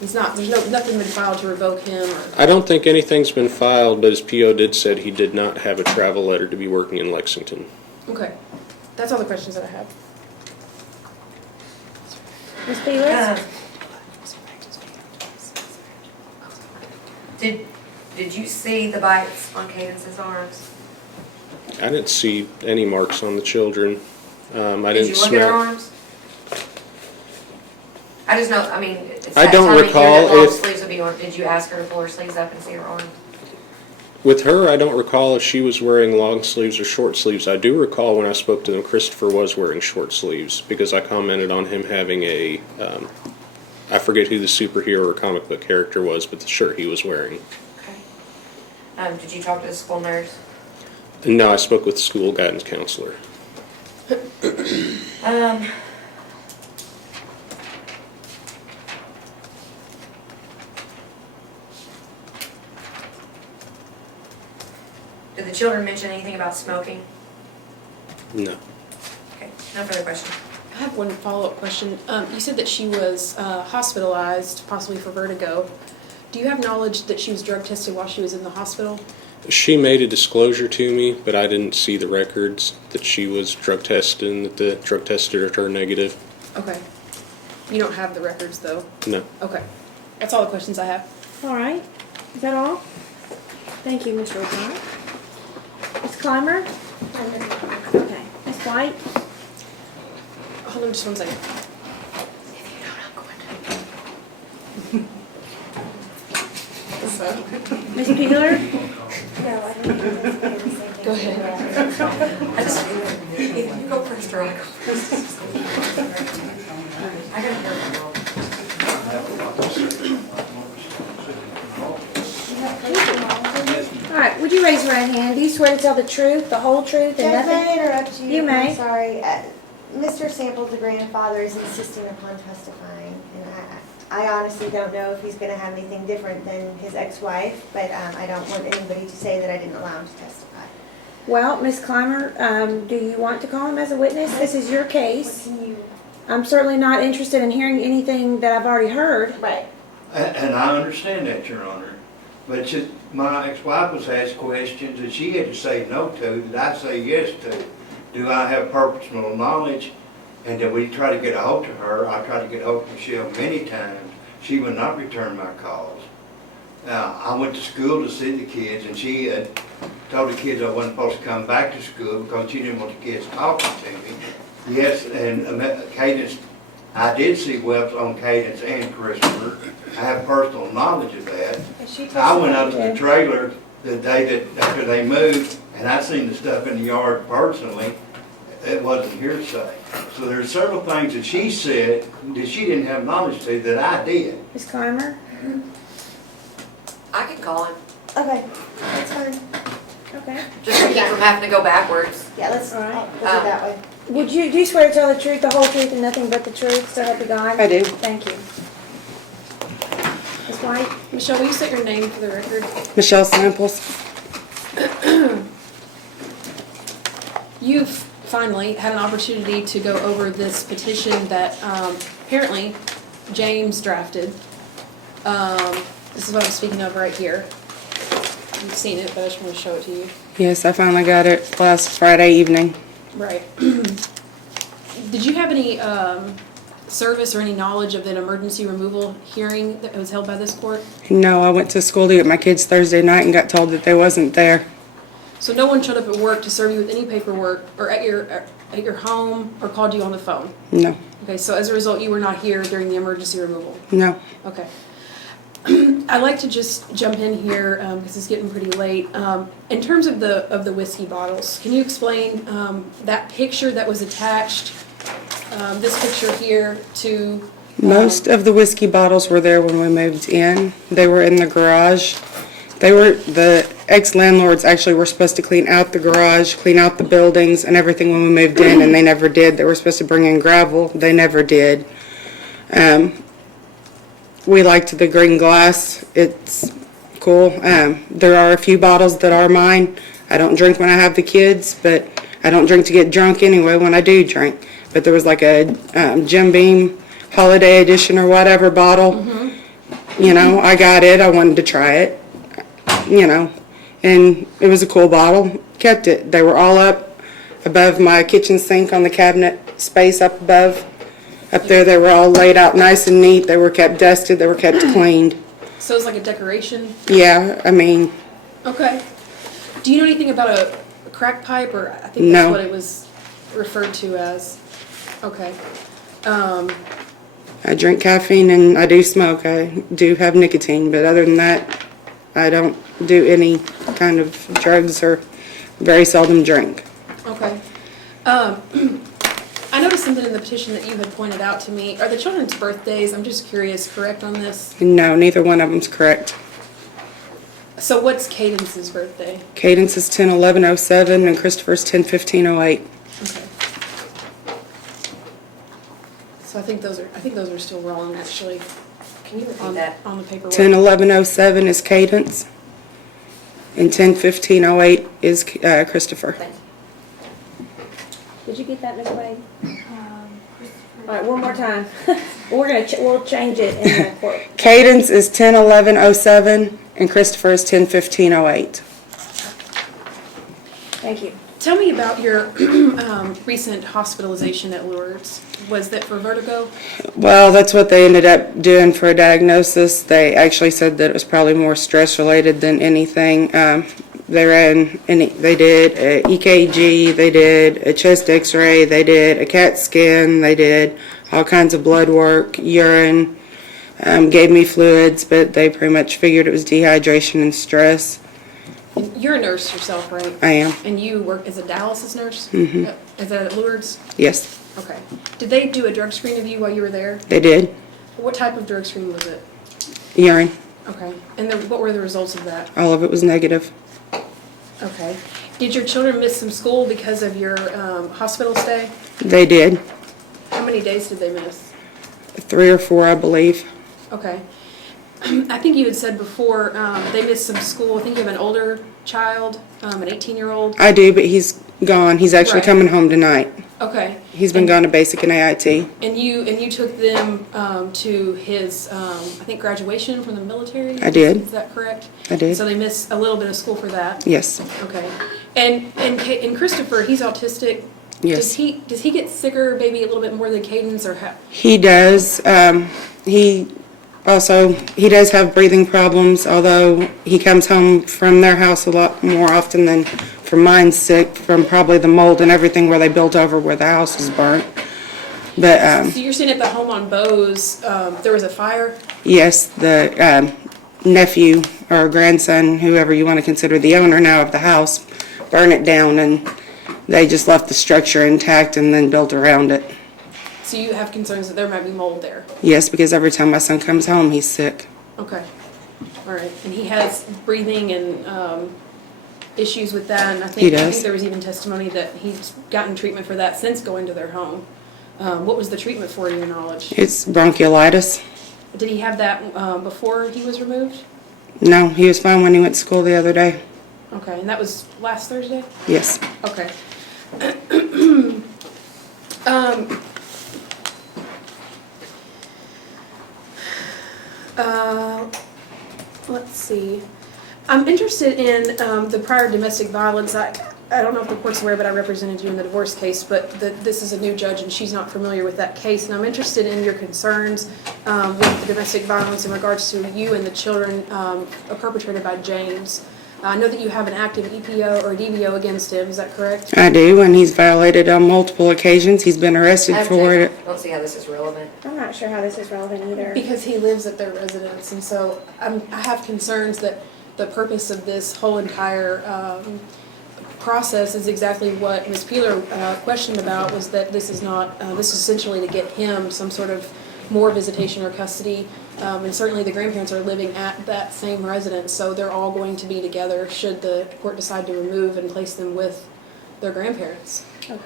there's nothing been filed to revoke him or. I don't think anything's been filed, but his PO did said he did not have a travel letter to be working in Lexington. Okay. That's all the questions that I have. Ms. Peeler? Did you see the bites on Cadence's arms? I didn't see any marks on the children. I Did didn't you look at her smell. arms? I just know, I mean, it's I that don't time of year recall that long if- sleeves would be on. Did you ask her to pull her sleeves up and see her arm? With her, I don't recall if she was wearing long sleeves or short sleeves. I do recall when I spoke to them, Christopher was wearing short sleeves because I commented on him having a, I forget who the superhero or comic book character was, but the shirt he was wearing. Okay. Did you talk to the school nurse? No, I spoke with the school guidance counselor. Did the children mention anything about smoking? No. Okay, no further questions. I have one follow-up question. You said that she was hospitalized, possibly for vertigo. Do you have knowledge that she was drug tested while she was in the hospital? She made a disclosure to me, but I didn't see the records that she was drug tested and that the drug test returned negative. Okay. You don't have the records, though? No. Okay. That's all the questions I have. All right. Is that all? Thank you, Mr. O'Connor. Ms. Clymer? Okay. Ms. White? Hold on just one second. Ms. Peeler? No, I don't think it's the same thing. Go ahead. I just, you go first or I go first? I gotta hear from you. All right. Would you raise your right hand? Do you swear to tell the truth, the whole truth, and Judge, nothing? may I interrupt you? You may. I'm sorry. Mr. Samples, the grandfather, is insisting upon testifying, and I honestly don't know if he's going to have anything different than his ex-wife, but I don't want anybody to say that I didn't allow him to testify. Well, Ms. Clymer, do you want to call him as a witness? This is your case. I'm certainly not interested in hearing anything that I've already heard. Right. And I understand that, Your Honor. But just, my ex-wife was asked questions that she had to say no to, that I say yes to. Do I have purposeful knowledge? And then we try to get a hold of her. I tried to get a hold of Michelle many times. She would not return my calls. I went to school to see the kids, and she had told the kids I wasn't supposed to come back to school because she didn't want the kids talking to me. Yes, and Cadence, I did see webs on Cadence and Christopher. I have personal knowledge of that. I went out to the trailer the day that after they moved, and I seen the stuff in the yard personally. It wasn't hearsay. So there's several things that she said that she didn't have knowledge to that I did. Ms. Clymer? I can call him, Okay, that's fine. Okay. just to keep from having to go backwards. Yeah, let's, All right. we'll do it that way. Would you, do you swear to tell the truth, the whole truth, and nothing but the truth, so help you God? I do. Thank you. Ms. White? Michelle, will you state your name for the record? Michelle Samples. You've finally had an opportunity to go over this petition that apparently James drafted. This is what I'm speaking of right here. You've seen it, but I just want to show it to you. Yes, I finally got it last Friday evening. Right. Did you have any service or any knowledge of an emergency removal hearing that was held by this court? No, I went to school to get my kids Thursday night and got told that they wasn't there. So no one showed up at work to serve you with any paperwork or at your home or called you on the phone? No, Okay, so as a result, you were not here during the emergency removal? no. Okay. I'd like to just jump in here because it's getting pretty late. In terms of the whiskey bottles, can you explain that picture that was attached, this picture here, to... Most of the whiskey bottles were there when we moved in. They were in the garage. The ex-landlords actually were supposed to clean out the garage, clean out the buildings and everything when we moved in, and they never did. They were supposed to bring in gravel. They never did. We liked the green glass. It's cool. There are a few bottles that are mine. I don't drink when I have the kids, but I don't drink to get drunk anyway when I do drink. But there was like a Jim Beam holiday edition or whatever bottle. You know, I got it. I wanted to try it. You know, and it was a cool bottle. Kept it. They were all up above my kitchen sink on the cabinet space up above. Up there, they were all laid out nice and neat. They were kept dusted. They were kept cleaned. So it's like a decoration? Yeah, I mean. Okay. Do you know anything about a crack pipe, or I think that's what it was referred to as? Okay. I drink caffeine and I do smoke. I do have nicotine, but other than that, I don't do any kind of drugs or very seldom drink. Okay. I noticed something in the petition that you had pointed out to me. Are the children's birthdays, I'm just curious, correct on this? No, neither one of them's correct. So what's Cadence's birthday? Cadence is 10/11/07 and Christopher's 10/15/08. Okay. So I think those are still wrong, actually. Can you repeat on that? On the paperwork. 10/11/07 is Cadence and 10/15/08 is Christopher. Thank you. Did you get that, Ms. Wade? All right, one more time. We'll change it in the court. Cadence is 10/11/07 and Christopher is 10/15/08. Thank you. Tell me about your recent hospitalization at Lourdes. Was that for vertigo? Well, that's what they ended up doing for a diagnosis. They actually said that it was probably more stress related than anything. They did a EKG, they did a chest x-ray, they did a CAT scan, they did all kinds of blood work, urine, gave me fluids, but they pretty much figured it was dehydration and stress. You're a nurse yourself, right? I am. And you work as a dialysis nurse? Mm-hmm. Is that at Lourdes? Yes, Okay. Did they do a drug screen of you while you were there? they did. What type of drug screen was it? Urine. Okay. And what were the results of that? All of it was negative. Okay. Did your children miss some school because of your hospital stay? They did. How many days did they miss? 3 or 4, I believe. Okay. I think you had said before, they missed some school. I think you have an older child, an 18-year-old. I do, but he's gone. He's actually Right. coming home tonight. Okay. He's been gone to basic and AIT. And you took them to his, I think, graduation from the military? I did. Is that correct? I did. So they missed a little bit of school for that? Yes. Okay. And Christopher, he's autistic. Yes. Does he get sicker maybe a little bit more than Cadence or how? He does. He does have breathing problems, although he comes home from their house a lot more often than from mine, sick from probably the mold and everything where they built over where the house was burnt. But So you're saying at the home on Bose, there was a fire? yes, the nephew or grandson, whoever you want to consider the owner now of the house, burned it down, and they just left the structure intact and then built around it. So you have concerns that there might be mold there? Yes, because every time my son comes home, he's sick. Okay. All right. And he has breathing and issues with that, and I He think does. there was even testimony that he's gotten treatment for that since going to their home. What was the treatment for, to your knowledge? It's bronchiolitis. Did he have that before he was removed? No, he was fine when he went to school the other day. Okay, and that was last Thursday? Yes. Okay. Let's see. I'm interested in the prior domestic violence. I don't know if the court's aware, but I represented you in the divorce case, but this is a new judge and she's not familiar with that case. And I'm interested in your concerns with the domestic violence in regards to you and the children perpetrated by James. I know that you have an active EPO or DVO against him, is that correct? I do, and he's violated on multiple occasions. He's been arrested for it. I don't see how this is relevant. I'm not sure how this is relevant either. Because he lives at their residence, and so I have concerns that the purpose of this whole entire process is exactly what Ms. Peeler questioned about, was that this is not, this is essentially to get him some sort of more visitation or custody. And certainly the grandparents are living at that same residence, so they're all going to be together should the court decide to remove and place them with their grandparents. Okay.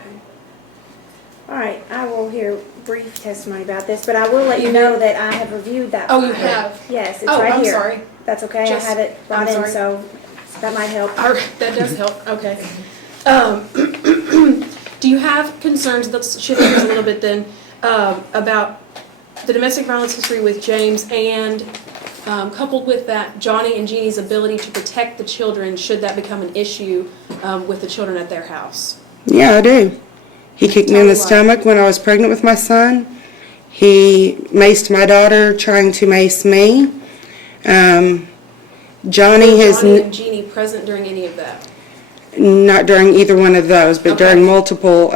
All right, I will hear brief testimony about this, but I will let you know that I have reviewed that. Oh, you file. have? Yes, it's Oh, right I'm here. sorry. That's okay, Just- I have it brought I'm in, sorry. so that might help. All right, that does help, okay. Do you have concerns, let's shift gears a little bit then, about the domestic violence history with James and coupled with that, Johnny and Jeannie's ability to protect the children should that become an issue with the children at their house? Yeah, I do. He kicked me in the Tell me why. stomach when I was pregnant with my son. He maced my daughter trying to mace me. Johnny Were has Johnny and Jeannie present during any of that? not during either one of those, but Okay. during multiple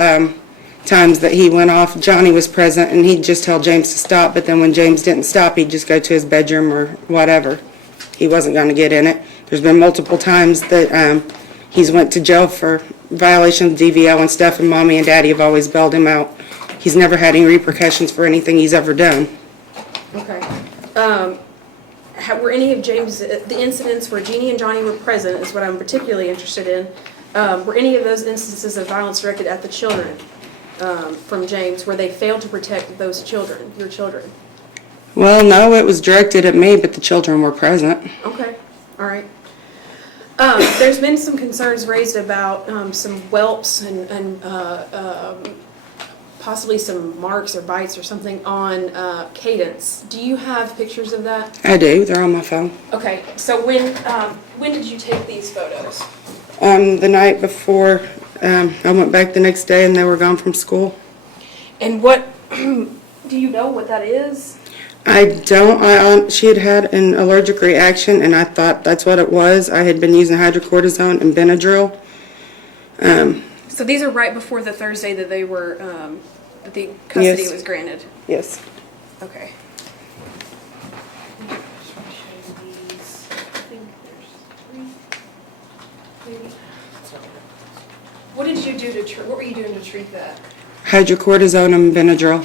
times that he went off, Johnny was present, and he'd just tell James to stop, but then when James didn't stop, he'd just go to his bedroom or whatever. He wasn't going to get in it. There's been multiple times that he's went to jail for violation of DVO and stuff, and Mommy and Daddy have always bailed him out. He's never had any repercussions for anything he's ever done. Okay. Were any of James, the incidents where Jeannie and Johnny were present is what I'm particularly interested in. Were any of those instances of violence directed at the children from James where they failed to protect those children, your children? Well, no, it was directed at me, but the children were present. Okay, all right. There's been some concerns raised about some whelps and possibly some marks or bites or something on Cadence. Do you have pictures of that? I do. They're on my phone. Okay, so when did you take these photos? The night before, I went back the next day and they were gone from school. And what, do you know what that is? I don't. She had had an allergic reaction and I thought that's what it was. I had been using hydrocortisone and Benadryl. So these are right before the Thursday that they were, that the custody Yes. was granted? Yes. Okay. What did you do to what were you doing to treat that? Hydrocortisone and Benadryl.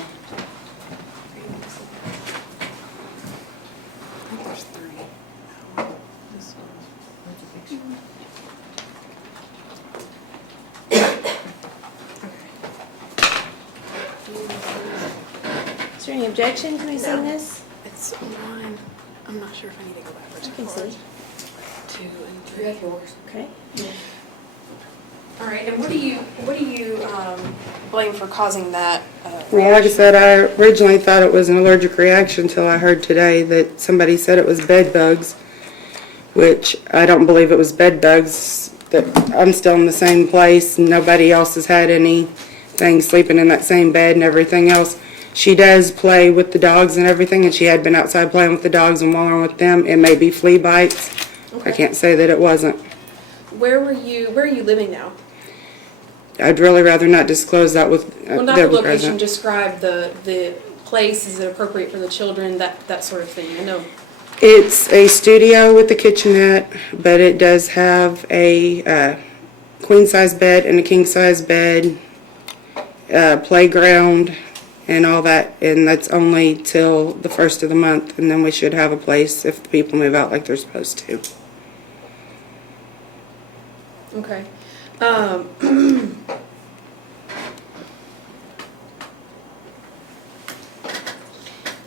Is there any objection to me seeing this? It's online. I'm not sure if I need to go backwards. I can see. 2 and 3. You have yours. Okay. All right, and what do you blame for causing that? Well, like I said, I originally thought it was an allergic reaction until I heard today that somebody said it was bed bugs, which I don't believe it was bed bugs. That I'm still in the same place, and nobody else has had anything, sleeping in that same bed and everything else. She does play with the dogs and everything, and she had been outside playing with the dogs and wallowing with them. It may be flea bites. Okay. I can't say that it wasn't. Where are you living now? I'd really rather not disclose that with Well, not the them location, present. describe the place, is it appropriate for the children, that sort of thing, I know. It's a studio with a kitchenette, but it does have a queen-size bed and a king-size bed, playground, and all that, and that's only till the 1st of the month, and then we should have a place if the people move out like they're supposed to. Okay.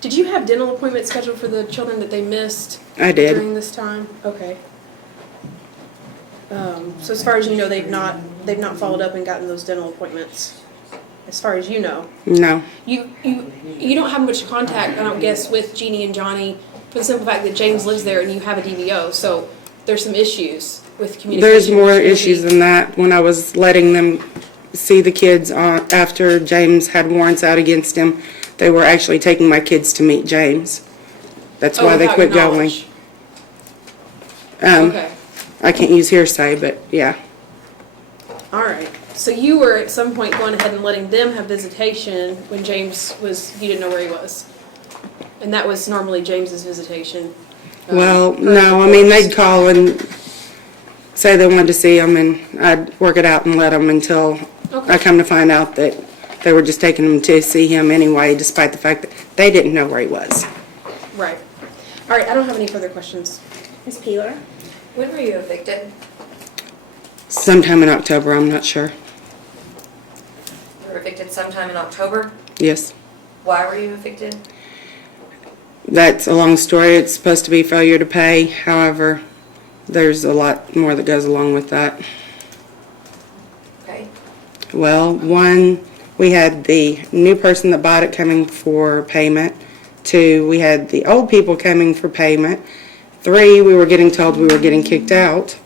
Did you have dental appointments scheduled for the children that they missed? I did. During this time? Okay. So as far as you know, they've not followed up and gotten those dental appointments, as far as you know? No. You don't have much contact, I don't guess, with Jeannie and Johnny for the simple fact that James lives there and you have a DVO, so there's some issues with communication. There's more which may be- issues than that. When I was letting them see the kids after James had warrants out against him, they were actually taking my kids to meet James. That's Oh, why they without quit your going. knowledge. Um, Okay. I can't use hearsay, but yeah. All right. So you were at some point going ahead and letting them have visitation when James you didn't know where he was. And that was normally James's visitation. Well, per no, I mean, reports. they'd call and say they wanted to see him, and I'd work it out and let them until Okay. I come to find out that they were just taking him to see him anyway, despite the fact that they didn't know where he was. Right. All right. I don't have any further questions. Ms. Peeler? When were you evicted? Sometime in October, I'm not sure. You were evicted sometime in October? Yes. Why were you evicted? That's a long story. It's supposed to be failure to pay. However, there's a lot more that goes along with that. Okay. Well, one, we had the new person that bought it coming for payment. Two, we had the old people coming for payment. Three, we were getting told we were getting kicked out.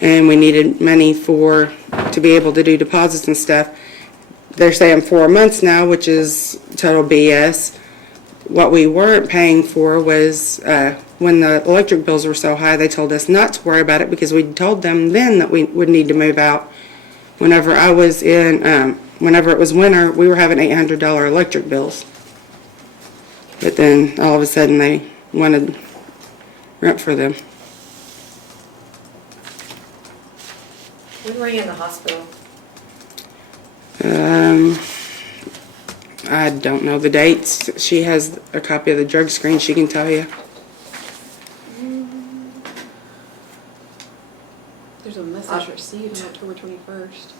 And we needed money to be able to do deposits and stuff. They're saying 4 months now, which is total BS. What we weren't paying for was, when the electric bills were so high, they told us not to worry about it because we told them then that we would need to move out. Whenever it was winter, we were having $800 electric bills. But then all of a sudden they wanted rent for them. When were you in the hospital? I don't know the dates. She has a copy of the drug screen. She can tell you. There's a message received on October 21st.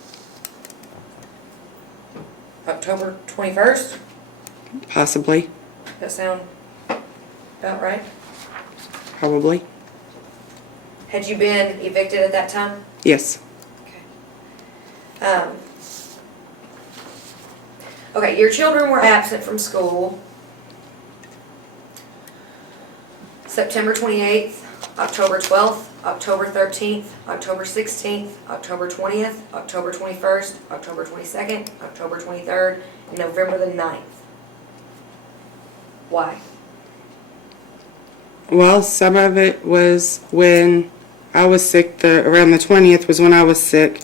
October 21st? Possibly. That sound about right? Probably. Had you been evicted at that time? Yes. Okay, your children were absent from school September 28th, October 12th, October 13th, October 16th, October 20th, October 21st, October 22nd, October 23rd, and November the 9th. Why? Well, some of it was when I was sick. Around the 20th was when I was sick.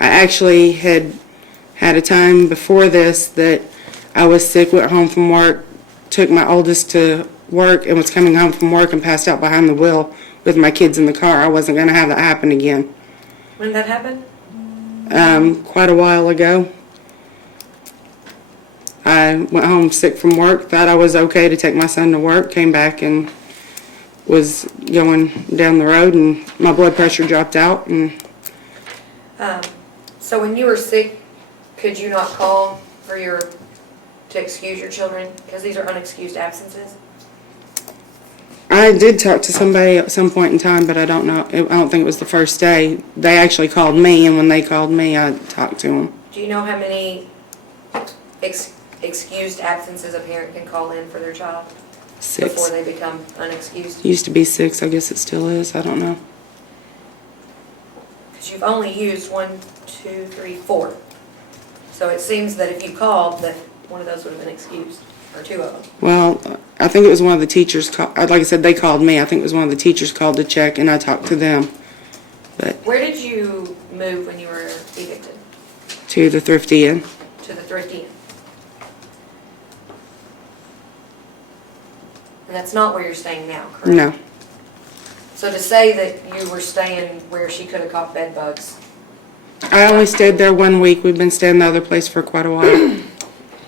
I actually had a time before this that I was sick, went home from work, took my oldest to work, and was coming home from work and passed out behind the wheel with my kids in the car. I wasn't going to have that happen again. When did that happen? Quite a while ago. I went home sick from work, thought I was okay to take my son to work, came back and was going down the road, and my blood pressure dropped out. And So when you were sick, could you not call for your to excuse your children? Because these are unexcused absences. I did talk to somebody at some point in time, but I don't know. I don't think it was the first day. They actually called me, and when they called me, I talked to them. Do you know how many excused absences a parent can call in for their child? 6. Before they become unexcused? Used to be 6. I guess it still is. I don't know. Because you've only used 1, 2, 3, 4. So it seems that if you called, that one of those would have been excused, or 2 of them. Well, I think it was one of the teachers. Like I said, they called me. I think it was one of the teachers called to check, and I talked to them. But Where did you move when you were evicted? to the Thrifty Inn. To the Thrifty Inn. And that's not where you're staying now, correct? No. So to say that you were staying where she could have caught bed bugs, I only stayed there 1 week. We've been staying the other place for quite a while.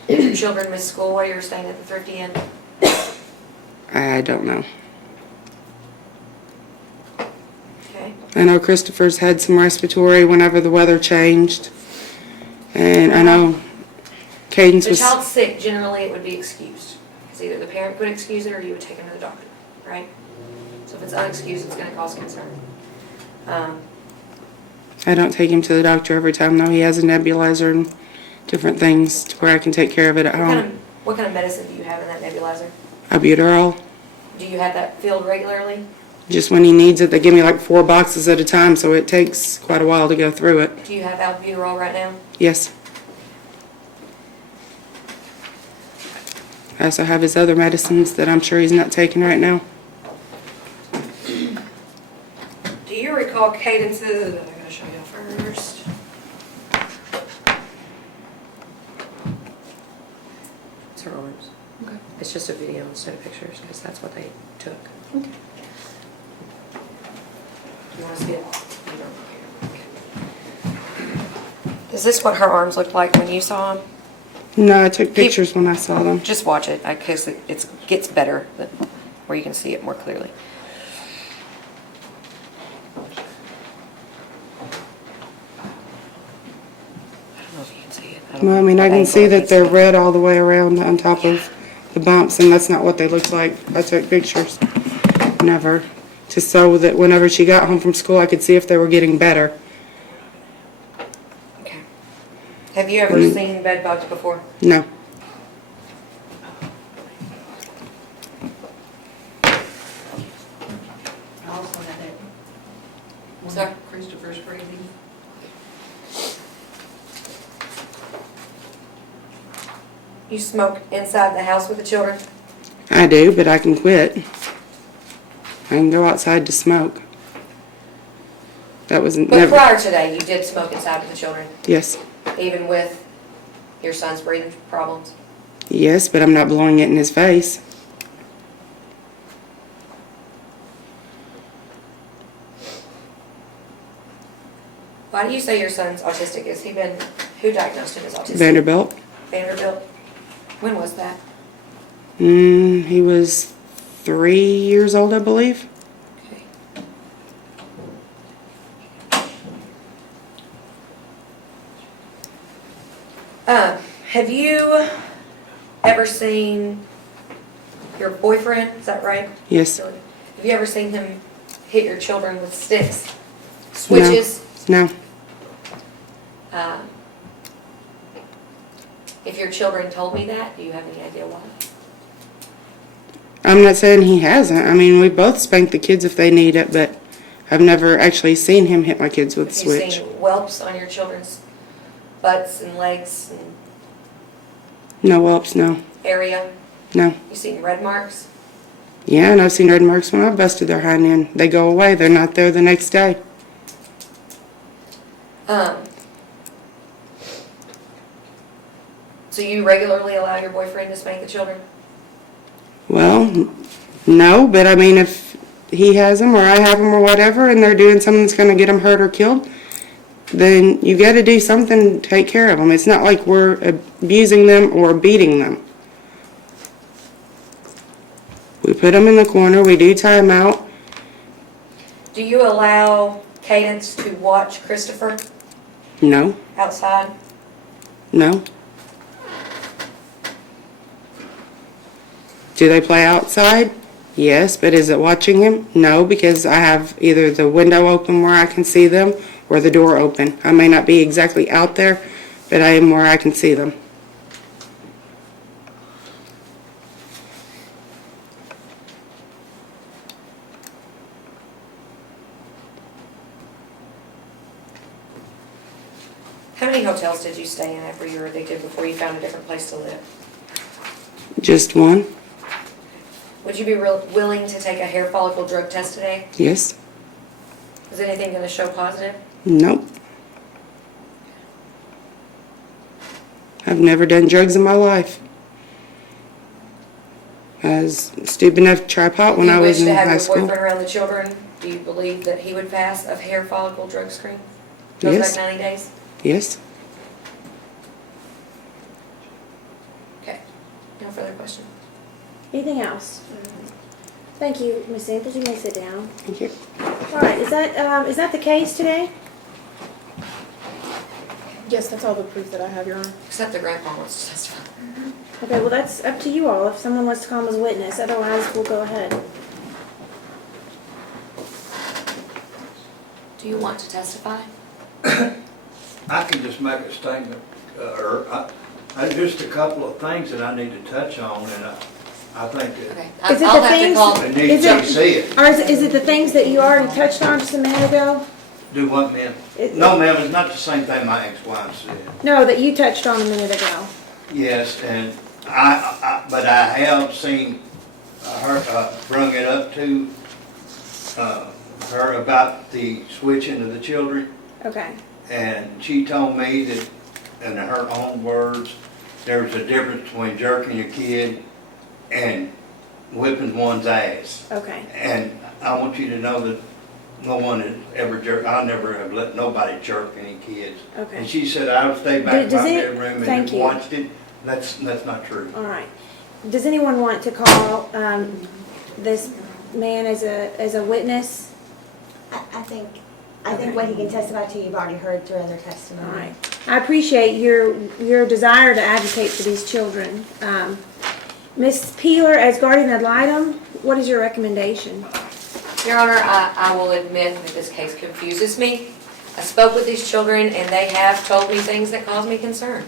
did your children miss school while you were staying at the Thrifty Inn? I don't know. Okay. I know Christopher's had some respiratory whenever the weather changed. And I know Caden's The was... child's sick, generally it would be excused. Because either the parent could excuse it or you would take him to the doctor, right? So if it's unexcused, it's going to cause concern. I don't take him to the doctor every time, though. He has a nebulizer and different things to where I can take care of it at home. What kind of medicine do you have in that nebulizer? Albuterol. Do you have that filled regularly? Just when he needs it. They give me like 4 boxes at a time, so it takes quite a while to go through it. Do you have albuterol right now? Yes. I also have his other medicines that I'm sure he's not taking right now. Do you recall cadences? I'm going to show you first. It's her arms. Okay. It's just a video instead of pictures because that's what they took. Okay. Do you want to see it? Is this what her arms looked like when you saw them? No, I took pictures when I saw them. Just watch it because it gets better where you can see it more clearly. I don't know if you can see it. Well, I mean, I can see that they're red all the way around on top of the bumps, and that's not what they looked like. I took pictures. Never. Just so that whenever she got home from school, I could see if they were getting better. Okay. Have you ever seen bed bugs before? No. I also had that. Sir? Christopher's crazy. You smoke inside the house with the children? I do, but I can quit. I can go outside to smoke. That was But never... prior to that, you did smoke inside with the children, Yes. even with your son's breathing problems? Yes, but I'm not blowing it in his face. Why do you say your son's autistic? Who diagnosed him as autistic? Vanderbilt. Vanderbilt? When was that? He was 3 years old, I believe. Okay. Have you ever seen your boyfriend, is that right? Yes. Have you ever seen him hit your children with sticks? Switches? No. If your children told me that, do you have any idea why? I'm not saying he hasn't. I mean, we both spank the kids if they need it, but I've never actually seen him hit my kids with a Have you switch. seen whelps on your children's butts and legs and No whelps, no. area? No. You seen red marks? Yeah, and I've seen red marks when I busted their hind end. They go away. They're not there the next day. So you regularly allow your boyfriend to spank the children? Well, no, but I mean, if he has them or I have them or whatever, and they're doing something that's going to get them hurt or killed, then you got to do something to take care of them. It's not like we're abusing them or beating them. We put them in the corner. We do time out. Do you allow Cadence to watch Christopher? No. outside? No. Do they play outside? Yes, but is it watching him? No, because I have either the window open where I can see them or the door open. I may not be exactly out there, but I am where I can see them. How many hotels did you stay in after you were evicted before you found a different place to live? Just one? Would you be willing to take a hair follicle drug test today? Yes. Is anything going to show positive? Nope. I've never done drugs in my life. I was stupid enough to try pot when I was in high You wish to have school. your boyfriend around the children? Do you believe that he would pass a hair follicle drug screen? Goes Yes. back 90 days? Yes. Okay. No further questions? Anything else? Thank you, Ms. Samples. You may sit down. Thank you. All right, is that the case today? Yes, that's all the proof that I have, Your Honor. Except the grandpa wants to testify. Okay, well, that's up to you all, if someone wants to come as a witness. Otherwise, we'll go ahead. Do you want to testify? I can just make a statement, just a couple of things that I need to touch on, and I think that Okay. Is it I'll the have to things- call. it needs to be said. Or is it the things that you already touched on just a minute ago? Do what, ma'am? It- No, ma'am, it's not the same thing my ex-wife said. No, that you touched on a minute ago. Yes, and but I have seen her, brung it up to, her about the switching of the children, Okay. and she told me that, in her own words, there's a difference between jerking a kid and whipping one's ass. Okay. And I want you to know that no one has ever jerked, I never have let nobody jerk any kids. Okay. And she said I would stay back in Does my it- bedroom thank and you. watched it. That's not true. All right. Does anyone want to call this man as a witness? I think what he can testify to, you've already heard through other testimony. All right. I appreciate your desire to advocate for these children. Ms. Peeler, as guardian ad litem, what is your recommendation? Your Honor, I will admit that this case confuses me. I spoke with these children and they have told me things that cause me concern.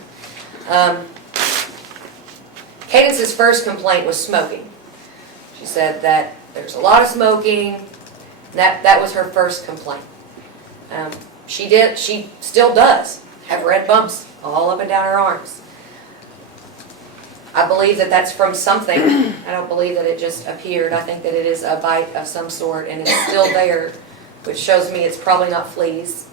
Cadence's first complaint was smoking. She said that there's a lot of smoking. That was her first complaint. She still does have red bumps all up and down her arms. I believe that that's from something. I don't believe that it just appeared. I think that it is a bite of some sort and it's still there, which shows me it's probably not fleas.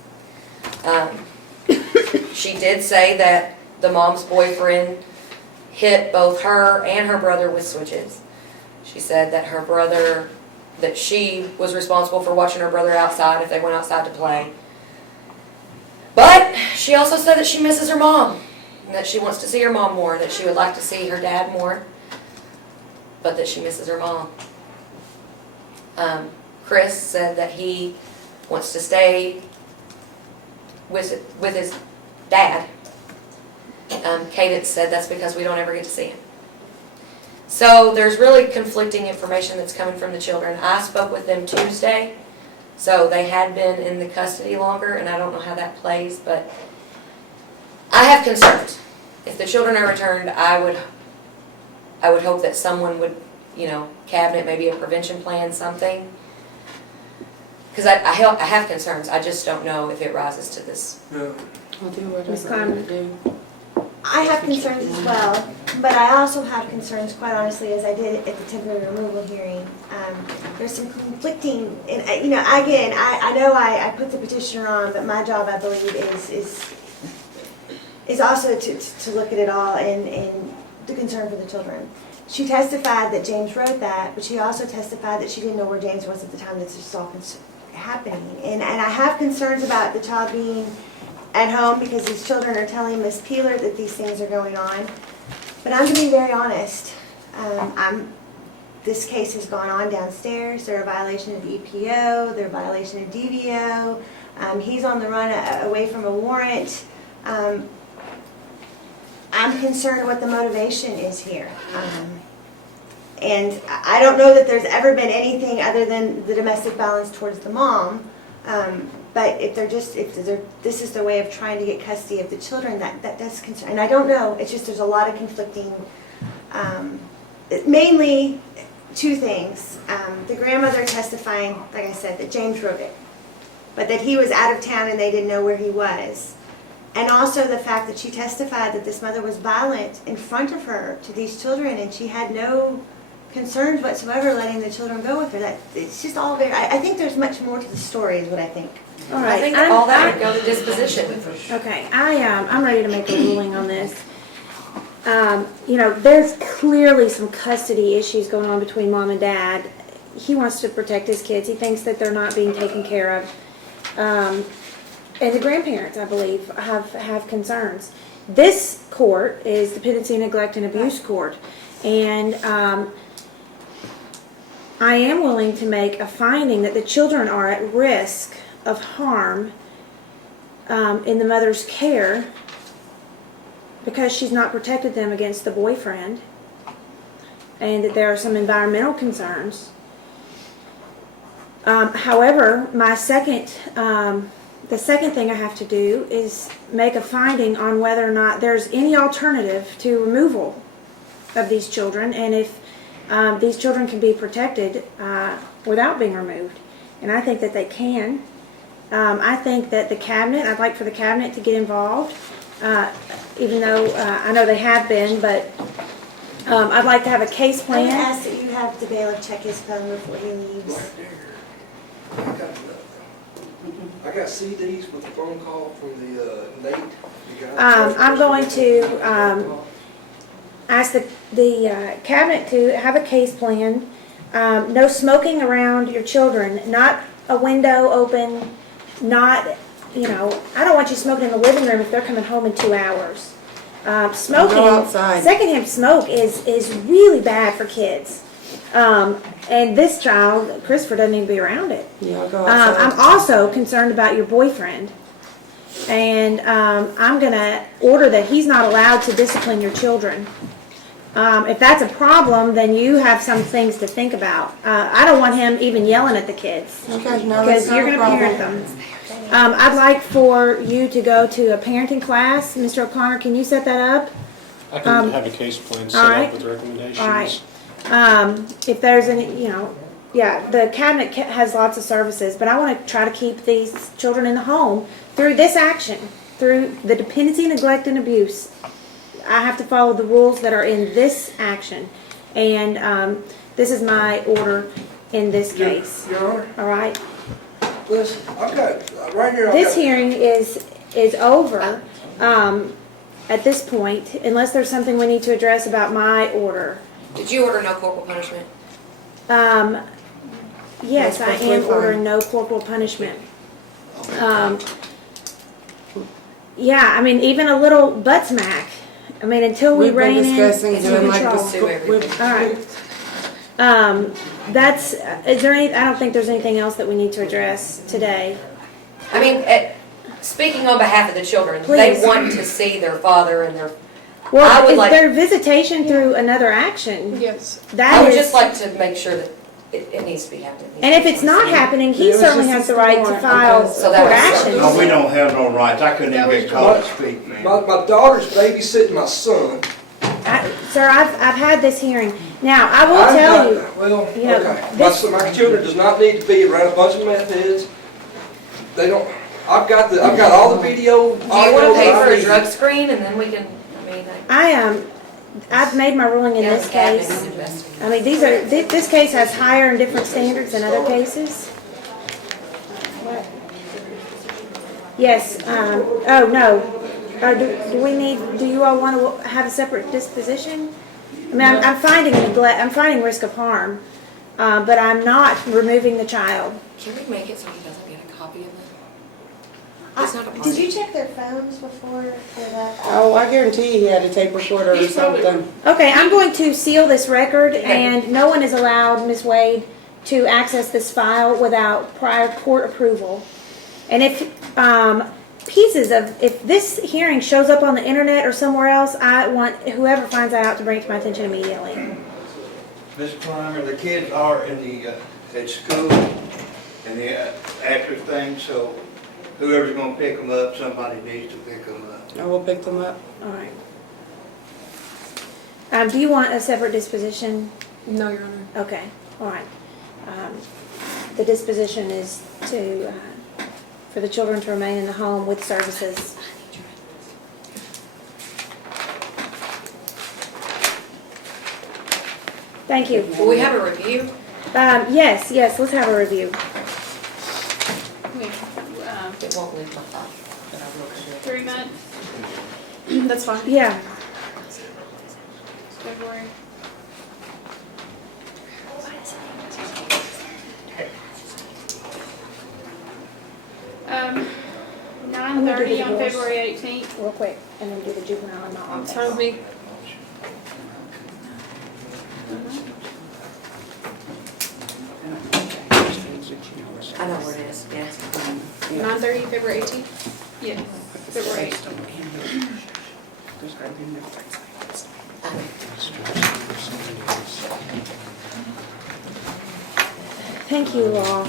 She did say that the mom's boyfriend hit both her and her brother with switches. She said that that she was responsible for watching her brother outside if they went outside to play. But she also said that she misses her mom, and that she wants to see her mom more, that she would like to see her dad more, but that she misses her mom. Chris said that he wants to stay with his dad. Cadence said that's because we don't ever get to see him. So there's really conflicting information that's coming from the children. I spoke with them Tuesday, so they had been in the custody longer, and I don't know how that plays, but I have concerns. If the children are returned, I would hope that someone would, cabinet, maybe a prevention plan, something. Because I have concerns. I just don't know if it rises to this. Yeah. I'll do Ms. whatever I'm Clymer. gonna do. I have concerns as well, but I also have concerns, quite honestly, as I did at the temporary removal hearing. There's some conflicting, and again, I know I put the petitioner on, but my job, I believe, is also to look at it all and the concern for the children. She testified that James wrote that, but she also testified that she didn't know where James was at the time that this was all happening. And I have concerns about the child being at home because these children are telling Ms. Peeler that these things are going on. But I'm going to be very honest. This case has gone on downstairs. They're a violation of EPO. They're a violation of DVO. He's on the run away from a warrant. I'm concerned what the motivation is here. And I don't know that there's ever been anything other than the domestic violence towards the mom. But if this is their way of trying to get custody of the children, that does concern. And I don't know, it's just there's a lot of conflicting, mainly two things. The grandmother testifying, like I said, that James wrote it, but that he was out of town and they didn't know where he was. And also the fact that she testified that this mother was violent in front of her to these children, and she had no concerns whatsoever letting the children go with her. That it's just all very. I think there's much more to the story, is what I think. All right. I think all that would go to disposition. Okay, I'm ready to make a ruling on this. There's clearly some custody issues going on between mom and dad. He wants to protect his kids. He thinks that they're not being taken care of. And the grandparents, I believe, have concerns. This court is Dependency, Neglect, and Abuse Court. And I am willing to make a finding that the children are at risk of harm in the mother's care because she's not protected them against the boyfriend, and that there are some environmental concerns. However, the second thing I have to do is make a finding on whether or not there's any alternative to removal of these children, and if these children can be protected without being removed. And I think that they can. I think that I'd like for the cabinet to get involved, even though I know they have been, but I'd like to have a case I plan. would ask that you have the bailiff check his phone before he leaves. I got CDs with the phone call from the Nate. I'm going to ask the cabinet to have a case plan. No smoking around your children, not a window open, not, I don't want you smoking in the living room if they're coming home in 2 hours. Smoking, Go outside. secondhand smoke is really bad for kids. And this child, Christopher, doesn't need to be around it. Yeah, go outside. I'm also concerned about your boyfriend. And I'm going to order that he's not allowed to discipline your children. If that's a problem, then you have some things to think about. I don't want him even yelling at the kids. Okay, no, that's Because not you're a going to parent problem. them. I'd like for you to go to a parenting class. Mr. O'Connor, can you set that up? I can have a case plan set all right. up with recommendations. All right. If there's any, the cabinet has lots of services, but I want to try to keep these children in the home through this action, through the dependency, neglect, and abuse. I have to follow the rules that are in this action, and this is my order in this case. Your Honor, All right. listen, I've got, right here, This hearing is over at this point, unless there's something we need to address about my order. Did you order no corporal punishment? Yes, I perfectly am fine. ordering no corporal punishment. Yeah, I mean, even a little butt smack. I mean, until we We've been rein in discussing some doing like control. this. All right. Is there any, I don't think there's anything else that we need to address today. I mean, speaking on behalf of the children, Please. they want to see their father and their. I Well, would is like- there visitation through another action? Yes. I That would is, just like to make sure that it needs to be happening. and if it's not happening, he It was certainly just has the a right to warrant, file okay. So that court was- action. No, we don't have no rights. I couldn't even get called to speak, man. my daughter's babysitting my son. Sir, I've had this hearing. Now, I will tell you, Well, you know, okay. this- My children does not need to be around a bunch of meth heads. They don't, I've got all the video. Do you want to pay for a drug screen and then we can, I've made my ruling in this case. I mean, this case has higher and different standards than other cases. Yes, oh, no. Do you all want to have a separate disposition? I mean, I'm finding neglect, I'm finding risk of harm, but I'm not removing the child. Can we make it so he doesn't get a copy of it? It's not a Did you check their phones before that? Oh, I guarantee he had a tape recorder or something. Okay, I'm going to seal this record, and no one is allowed, Ms. Wade, to access this file without prior court approval. And if if this hearing shows up on the internet or somewhere else, I want whoever finds out to bring it to my attention immediately. Ms. Clymer, the kids are in the, at school, and the after thing, so whoever's gonna pick them up, somebody needs to pick them up. I will pick them up. All right. Do you want a separate disposition? No, Your Honor. Okay, all right. The disposition is to, for the children to remain in the home with services. Thank you. Will we have a review? Yes, let's have a review. It won't leave my thought, but I will consider. 3 months, That's fine. Yeah, February. I'm gonna do 9:30 the on divorce. February 18th. real quick, and then do the juvenile in my office. It's fine with me. I know where it is, yes. 9:30, February 18th? Yes, February 18th. Thank you all.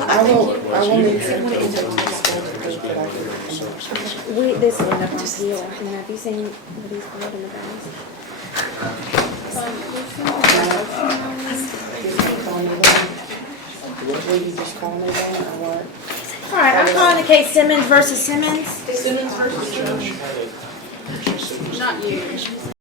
I will need This will end up on Peel. And have you seen what he's called in the past? Will you just call me then, or what? All right, I'm calling the case Simmons versus Simmons. Simmons versus Simmons. Not you.